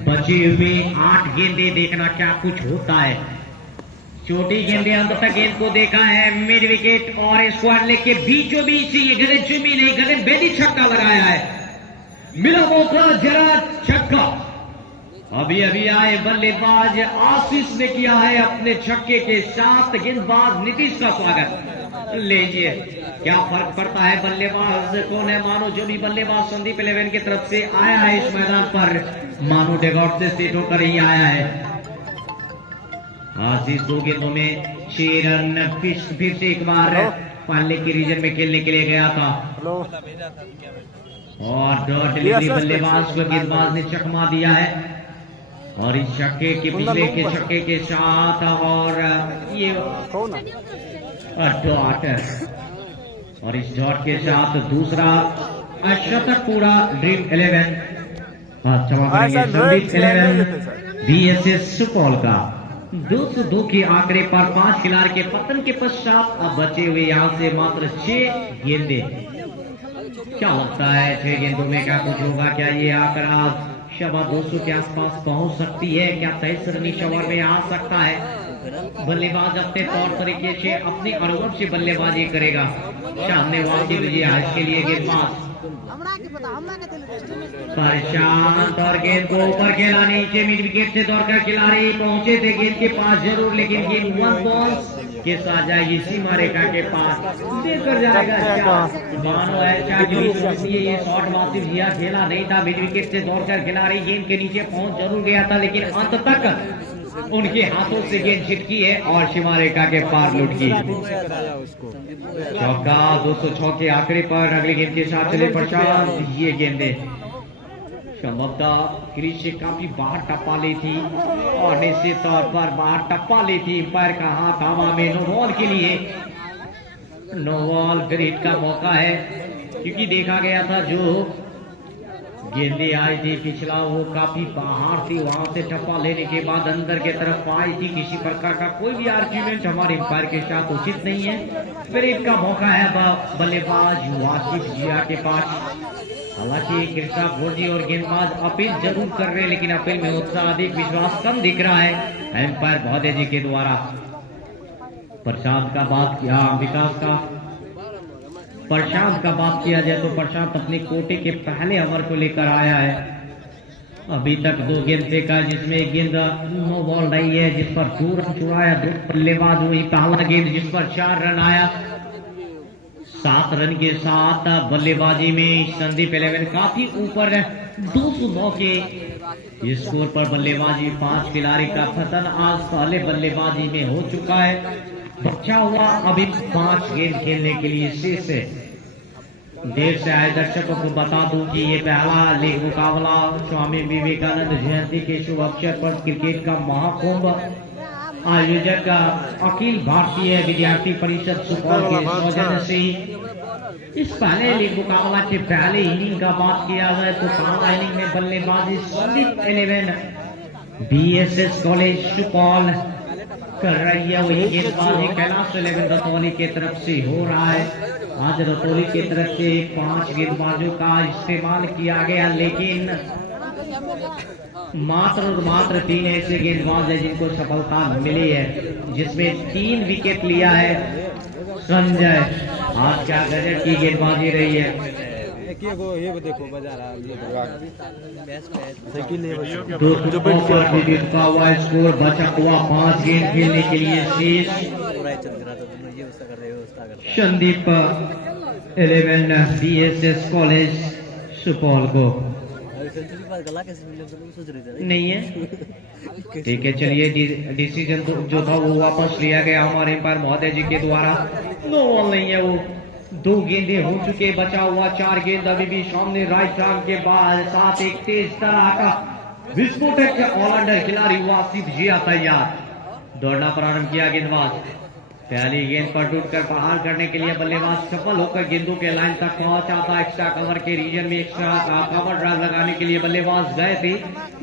बचे हुए 8 गेंदे, देखना क्या कुछ होता है। छोटी गेंदे अंत तक गेंद को देखा है मिड विकेट और स्क्वायर लेग के बीचों बीच से ये गगन चुमी नहीं, गगन बेदी छक्का लगाया है। मिला मौका जरा छक्का। अभी अभी आए बल्लेबाज आशीष ने किया है अपने छक्के के साथ गेंदबाज नीतीश का स्वागत। लीजिए क्या फर्क पड़ता है, बल्लेबाज कौन है। मानो जो भी बल्लेबाज संदीप 11 की तरफ से आया है इस मैदान पर, मानो डेगआउट से सेट होकर ही आया है। आशीष 2 गेंदों में 6 रन, फिर से एक बार पाले के रीजन में खेलने के लिए गया था और डिलीवरी बल्लेबाज को गेंदबाज ने चकमा दिया है। और इस छक्के के पिछले के छक्के के साथ और ये डॉट, और इस डॉट के साथ दूसरा शतक पूरा ड्रीम 11 संदीप 11 VSS सुपौल का। 202 के आंकड़े पर 5 खिलाड़ी के पतन के पश्चात अब बचे हुए यहाँ से मात्र 6 गेंदे। क्या लगता है 6 गेंदों में क्या कुछ होगा? क्या ये आंकड़ा 200 के आसपास पहुंच सकती है? क्या 23 रनी शवर में आ सकता है? बल्लेबाज अपने तौर तरीके से अपने अनुभव से बल्लेबाजी करेगा। सामने वासी विजय इसके लिए गेंदबाज प्रशांत और गेंद को ऊपर खेला, नीचे मिड विकेट से दौड़कर खिलाड़ी पहुंचे थे गेंद के पास जरूर, लेकिन गेंद 1 बॉल के साथ जाएगी सीमा रेखा के पास, देकर जाएगा। मानो ऐसा ये शॉट वासिफ जिया खेला नहीं था, मिड विकेट से दौड़कर खिलाड़ी गेंद के नीचे पहुंच जरूर गया था, लेकिन अंत तक उनके हाथों से गेंद छिटकी है और सीमा रेखा के पार लुट गई। चौका 206 के आंकड़े पर अगली गेंद के साथ चले प्रशांत। ये गेंदे संभवतः क्रीज से काफी बाहर टप्पा ली थी और निश्चित तौर पर बाहर टप्पा ली थी। पैर का हाथ हवा में, नो बॉल के लिए, नो बॉल ग्रेड का मौका है, क्योंकि देखा गया था जो गेंदे आई थी पिछला वो काफी बाहर थी, वहां से टप्पा लेने के बाद अंदर के तरफ आई थी। किसी प्रकार का कोई भी आर्ग्यूमेंट हमारे अंपायर के साथ उचित नहीं है। ब्रेक का मौका है बल्लेबाज वासिफ जिया के पास। हालांकि कृष्णा भोजी और गेंदबाज अपील जरूर कर रहे हैं, लेकिन अपील में उत्साह अधिक, विश्वास कम दिख रहा है एम्पायर भौदे जी के द्वारा। प्रशांत का बात किया, विकास का प्रशांत का बात किया जाए तो प्रशांत अपने कोटे के पहले ओवर को लेकर आया है अभी तक 2 गेंद फेंका जिसमें एक गेंद नो बॉल रही है जिस पर 2 रन चुराया 2 बल्लेबाज हुई। पहला गेंद जिस पर 4 रन आया। 7 रन के साथ बल्लेबाजी में संदीप 11 काफी ऊपर 209 के स्कोर पर बल्लेबाजी। 5 खिलाड़ी का पतन आज पहले बल्लेबाजी में हो चुका है। बचा हुआ अभी 5 गेंद खेलने के लिए शेष है। देर से आए दर्शकों को बता दूं कि ये पहला लीग मुकाबला स्वामी विवेकानंद जयंती के शुभ अवसर पर क्रिकेट का महाकुंभ आयोजक अखिल भारतीय विद्यार्थी परिषद सुपौल के सौजन्य से इस पहले लीग मुकाबला के पहले इनिंग का बात किया जाए तो पहला इनिंग में बल्लेबाजी संदीप 11 बीएसएस कॉलेज सुपौल कर रही है। वही गेंदबाजी कैलाश 11 रतौली की तरफ से हो रहा है। आज रतौली की तरफ से 5 गेंदबाजों का इस्तेमाल किया गया, लेकिन मात्र 3 ऐसे गेंदबाज हैं जिनको सफलता मिली है, जिसमें 3 विकेट लिया है संजय। आज क्या गजब की गेंदबाजी रही है। ये देखो बाजार का हुआ स्कोर। बचा हुआ 5 गेंद खेलने के लिए शेष। संदीप 11 बीएसएस कॉलेज सुपौल को नहीं है। ठीक है, चलिए डिसीजन जो था वो वापस लिया गया हमारे एम्पायर महोदय जी के द्वारा। नो बॉल नहीं है, वो 2 गेंदे हो चुके। बचा हुआ 4 गेंद अभी भी सामने। राइट आर्म के बाद साथ एक तेज तरह का विस्फोटक ऑलराउंडर खिलाड़ी वासिफ जिया तैयार। दौड़ना प्रारंभ किया गेंदबाज। पहली गेंद पर टूटकर बाहर करने के लिए बल्लेबाज सफल होकर गेंदों के लाइन तक पहुंचा था। एक्स्ट्रा कवर के रीजन में एक्स्ट्रा कवर ड्राइव लगाने के लिए बल्लेबाज गए थे,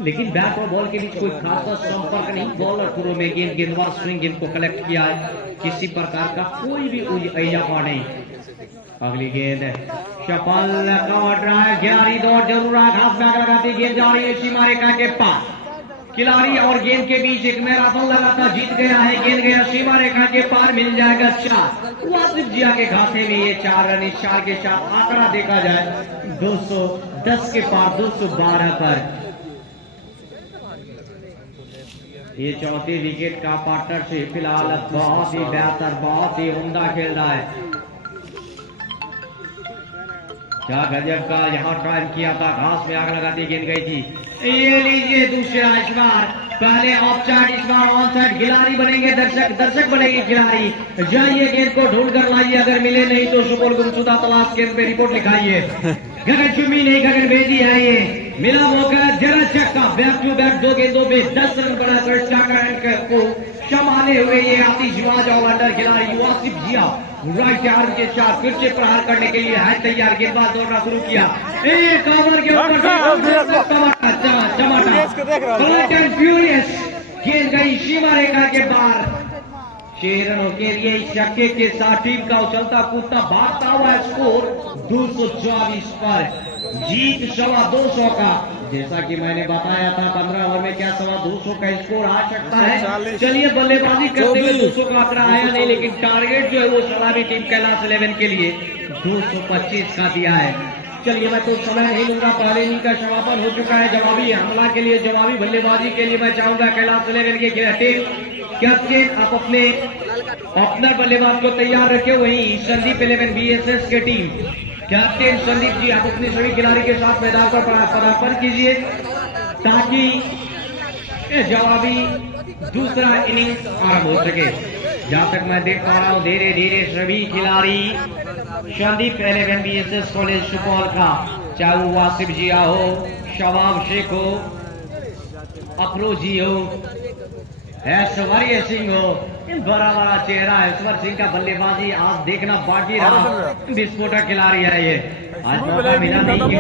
लेकिन बैट और बॉल के बीच कोई खासा संपर्क नहीं। बॉलर थ्रो में गेंदबाज स्विंग गेंद को कलेक्ट किया है। किसी प्रकार का कोई भी इजाफा नहीं। अगली गेंद सफल कवर ड्राइव। गहरी दौड़ जरूर घास में आग लगाती गेंद जा रही है सीमा रेखा के पास। खिलाड़ी और गेंद के बीच एक मैराथन लगाता जीत गया है। गेंद गया सीमा रेखा के पार, मिल जाएगा 4। वासिफ जिया के खाते में ये 4 रन। इस 4 के साथ आंकड़ा देखा जाए 210 के पार 212 पर। ये चौथे विकेट का पार्टनरशिप फिलहाल बहुत ही बेहतर, बहुत ही उम्दा खेल रहा है। क्या गजब का यहाँ ट्रायल किया था। घास में आग लगाती गेंद गई थी। ये लीजिए दूसरा। इस बार पहले ऑफ साइड, इस बार ऑन साइड। खिलाड़ी बनेंगे दर्शक बनेंगे खिलाड़ी। जाइए गेंद को ढूंढ कर लाइए, अगर मिले नहीं तो सुपौल गुमशुदा तलाश केंद्र पे रिपोर्ट लिखाइए। गगन चुम्मी नहीं गगन भेजी है। ये मिला मौका जरा चक्का। बैक टू बैक 2 गेंदों पे 10 रन बनाकर चाकर को संभाले हुए ये आतिशबाज ऑलराउंडर खिलाड़ी वासिफ जिया राइट आर्म के साथ फिर से प्रहार करने के लिए है तैयार। गेंदबाज दौड़ना शुरू किया। एक कवर के ऊपर फ्यूरियस गेंद गई सीमा रेखा के बाहर। 6 रनों के लिए इस छक्के के साथ टीम का उछलता कूदता भागता हुआ स्कोर 224 पर। जीत 225 का। जैसा कि मैंने बताया था 15 ओवर में क्या 225 का स्कोर आ सकता है। चलिए बल्लेबाजी करते हुए 200 का आंकड़ा आया नहीं, लेकिन टारगेट जो है वो सलामी टीम कैलाश 11 के लिए 225 का दिया है। चलिए मैं तो समय नहीं लूंगा, पहले इनिंग का समापन हो चुका है। जवाबी हमला के लिए, जवाबी बल्लेबाजी के लिए मैं चाहूंगा कैलाश 11 के कैप्टन आप अपने ओपनर बल्लेबाज को तैयार रखे। वहीं संदीप 11 बीएसएस के टीम कैप्टन संदीप जी आप अपने सभी खिलाड़ी के साथ मैदान पर पदार्पण कीजिए ताकि जवाबी दूसरा इनिंग आरंभ हो सके। जहां तक मैं देख पा रहा हूं धीरे धीरे सभी खिलाड़ी संदीप 11 बीएसएस कॉलेज सुपौल का, चाहे वो वासिफ जिया हो, शबाब शेख हो, अफरोजी हो, ऐश्वर्य सिंह हो, बड़ा बड़ा चेहरा ऐश्वर्य सिंह का बल्लेबाजी आज देखना बाकी रहा। विस्फोटक खिलाड़ी है ये। आज मौका मिला नहीं।